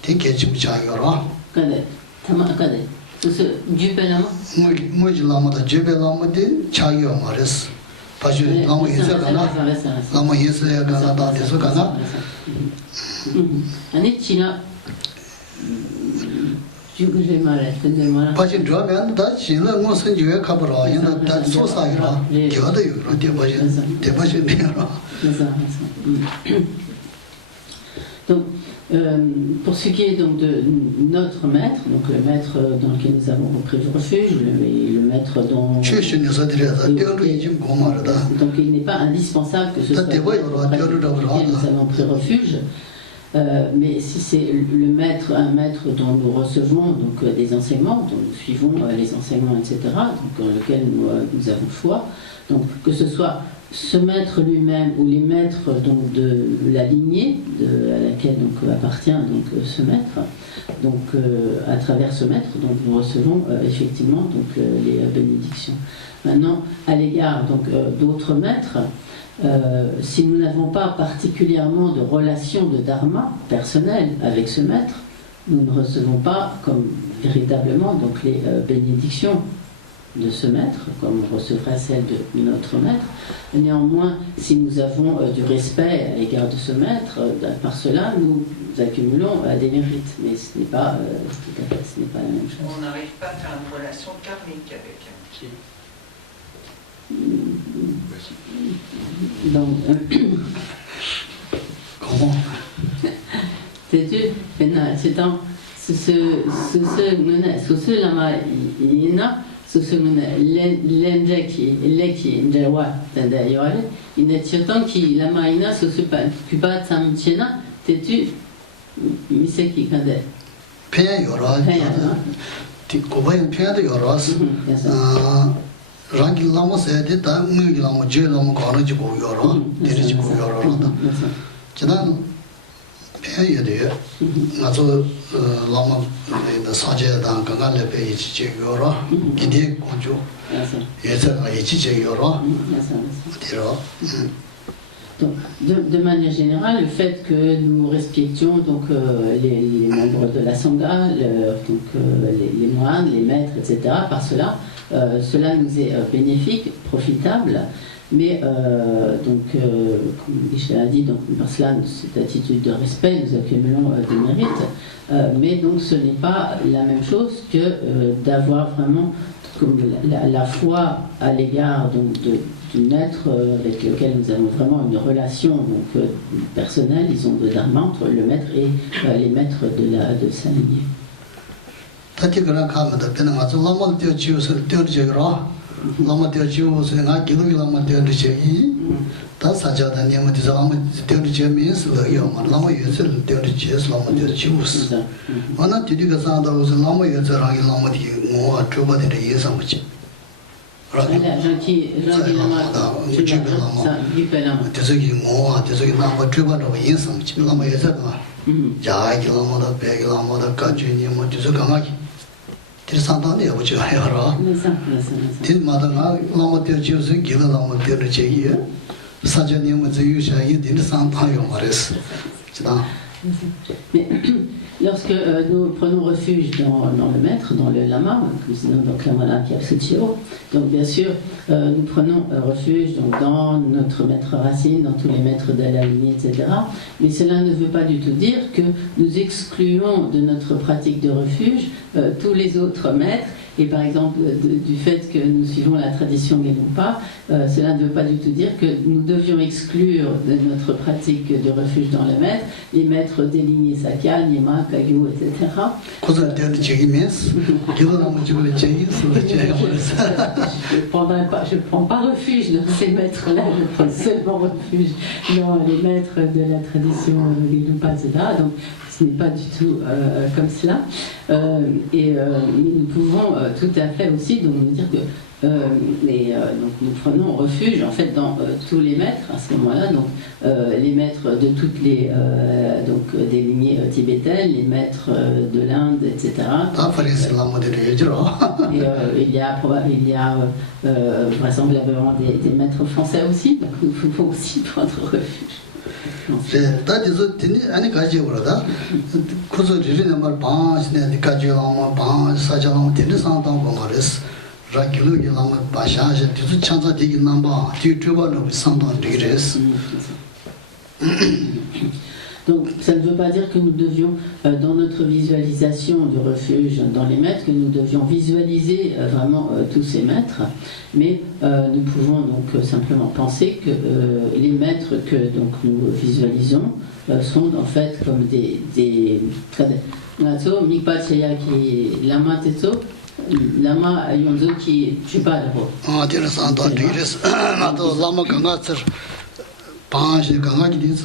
tin ke chim chai ya ra kade Tamakade. C'est du Belama. Moi, lama da jebe lama de chayo mares. Paju lama yesa kana. Lama yesa kana da desu kana. Ani China. Juguje mare, tende mare. Paju dragan da China ngo sen jue kabra yana da so sa ira. Gyada yu ro de paju ne ro. Donc pour ce qui est donc de notre maître, donc le maître dans lequel nous avons repris refuge, le maître dont donc il n'est pas indispensable que ce soit le maître dans lequel nous avons pris refuge, mais si c'est le maître, un maître dont nous recevons donc des enseignements, dont nous suivons les enseignements, etc., donc dans lequel nous avons foi, donc que ce soit ce maître lui-même ou les maîtres donc de la lignée à laquelle donc appartient donc ce maître, donc à travers ce maître donc nous recevons effectivement donc les bénédictions. Maintenant à l'égard donc d'autres maîtres, si nous n'avons pas particulièrement de relation de dharma personnelle avec ce maître, nous ne recevons pas comme véritablement donc les bénédictions de ce maître, comme on recevrait celle de notre maître. Néanmoins, si nous avons du respect à l'égard de ce maître, par cela, nous accumulons des mérites. Mais ce n'est pas tout à fait, ce n'est pas la même chose. On n'arrive pas à faire une relation karmique avec elle. Donc, comment c'est lama ina l'endeki leki ndewa tende yore inetioton ki lama ina kuba tamchena tetu miseki kande pen yora ti kobayin pen de yoras rangi lama se de ta mungi lama je lama kana ji go yora deri ji go yora da chidan pen yede ngazo lama da saje da kanga le pe ji je yora gide konjo yesa ji je yora dira. Donc, de manière générale, le fait que nous respections donc, les membres de la Sangha, donc, les moines, les maîtres, etc., par cela, cela nous est bénéfique, profitable, mais donc, comme Michel a dit, donc, par cela, cette attitude de respect, nous accumulons des mérites, mais donc ce n'est pas la même chose que d'avoir vraiment comme la foi à l'égard du maître avec lequel nous avons vraiment une relation donc, personnelle, disons, de dharma entre le maître et les maîtres de sa lignée. Gentil Lama, ça, du Lama. 대석이 뭐가 대석이 나무 주바로 인상 지금 예서가 자기 라마다 배기 라마다 가주니 뭐 주서 강하기 들산다네 어디 해라 딜마다가 라마 되어지서 기가 라마 되는 제기에 사전에 뭐 저유샤이 들산타요 말했어 지다 Mais lorsque nous prenons refuge dans le maître, dans le lama, donc Lama Kyapsuchio, donc bien sûr nous prenons refuge donc, dans notre maître racine, dans tous les maîtres de la lignée, etc. Mais cela ne veut pas du tout dire que nous excluons de notre pratique de refuge tous les autres maîtres. Et par exemple, du fait que nous suivons la tradition Gelugpa, cela ne veut pas du tout dire que nous devions exclure de notre pratique de refuge dans le maître les maîtres des lignées Sakya, Nyema, Kagyu, etc. Je ne prends pas refuge dans ces maîtres-là, je prends seulement refuge dans les maîtres de la tradition Gelugpa, etc. Donc, ce n'est pas du tout comme cela. Mais nous pouvons tout à fait aussi donc, nous dire que donc nous prenons refuge en fait dans tous les maîtres à ce moment-là, donc les maîtres de toutes les donc des lignées tibétaines, les maîtres de l'Inde, etc. Et il y a vraisemblablement des maîtres français aussi, donc nous pouvons aussi prendre refuge. 다디서 되니 아니 가지 그러다 고소 리리는 말 방신에 가지고 방 사자랑 되는 상담 거 말했어 라길로기랑 바샤제 뒤도 찬자 되기 남바 뒤쪽으로 상담 되기랬어. Donc ça ne veut pas dire que nous devions, dans notre visualisation du refuge dans les maîtres, que nous devions visualiser vraiment tous ces maîtres, mais nous pouvons donc simplement penser que les maîtres que donc, nous visualisons sont en fait comme des Mikpa Cheya qui Lama Tetso, Lama Yonzo qui je sais pas d'abord. Ah, c'est ça, donc Lama Gangatser, Pange Gangatidis.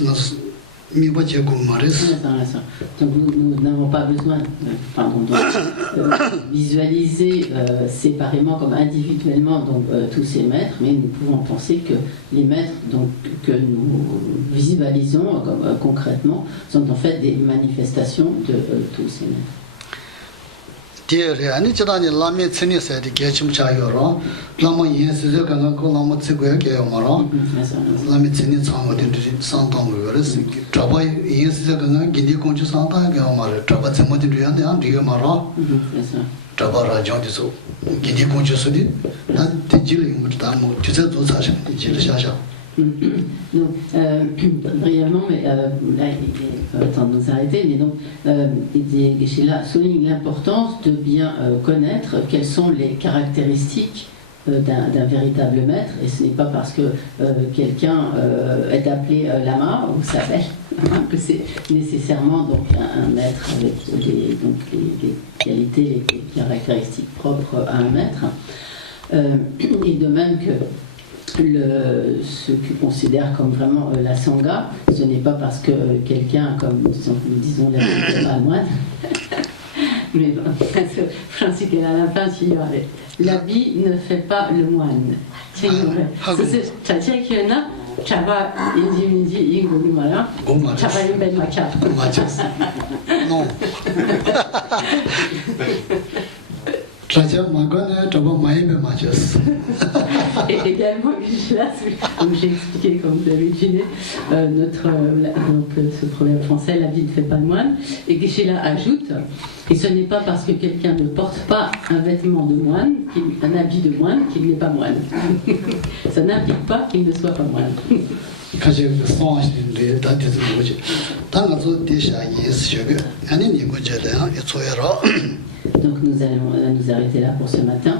Donc nous n'avons pas besoin de visualiser séparément comme individuellement donc, tous ces maîtres, mais nous pouvons penser que les maîtres donc, que nous visualisons concrètement sont en fait des manifestations de tous ces maîtres. Tiere ani chadani lami tsini sa di gechim chayo ro lama yin se ka ga ko lama tsigwe ke yo maro lami tsini chang de santong yo res traba yin se ka ga gindi kong chu santong ke yo maro traba tsemo de yan de an dige maro traba ra jong de so gindi kong chu so di na de jile mu ta mo tu se zo sa sha jile sha sha. Donc, brièvement, mais là, il est temps de nous arrêter, mais donc, Geshe-la souligne l'importance de bien connaître quelles sont les caractéristiques d'un véritable maître, et ce n'est pas parce que quelqu'un est appelé lama ou s'appelle que c'est nécessairement donc, un maître avec des qualités, les caractéristiques propres à un maître. Et de même que ce que considère comme vraiment la sangha, ce n'est pas parce que quelqu'un, comme disons la moine, mais Francis qui est à la fin, l'habit ne fait pas le moine. C'est Chaba Inji Ingo Mara, Chaba Imben Macha. Non. Et également, comme j'ai expliqué, comme vous l'avez deviné, ce proverbe français, la vie ne fait pas de moine, et Geshe-la ajoute, et ce n'est pas parce que quelqu'un ne porte pas un vêtement de moine, un habit de moine, qu'il n'est pas moine. Ça n'implique pas qu'il ne soit pas moine. Donc nous allons nous arrêter là pour ce matin.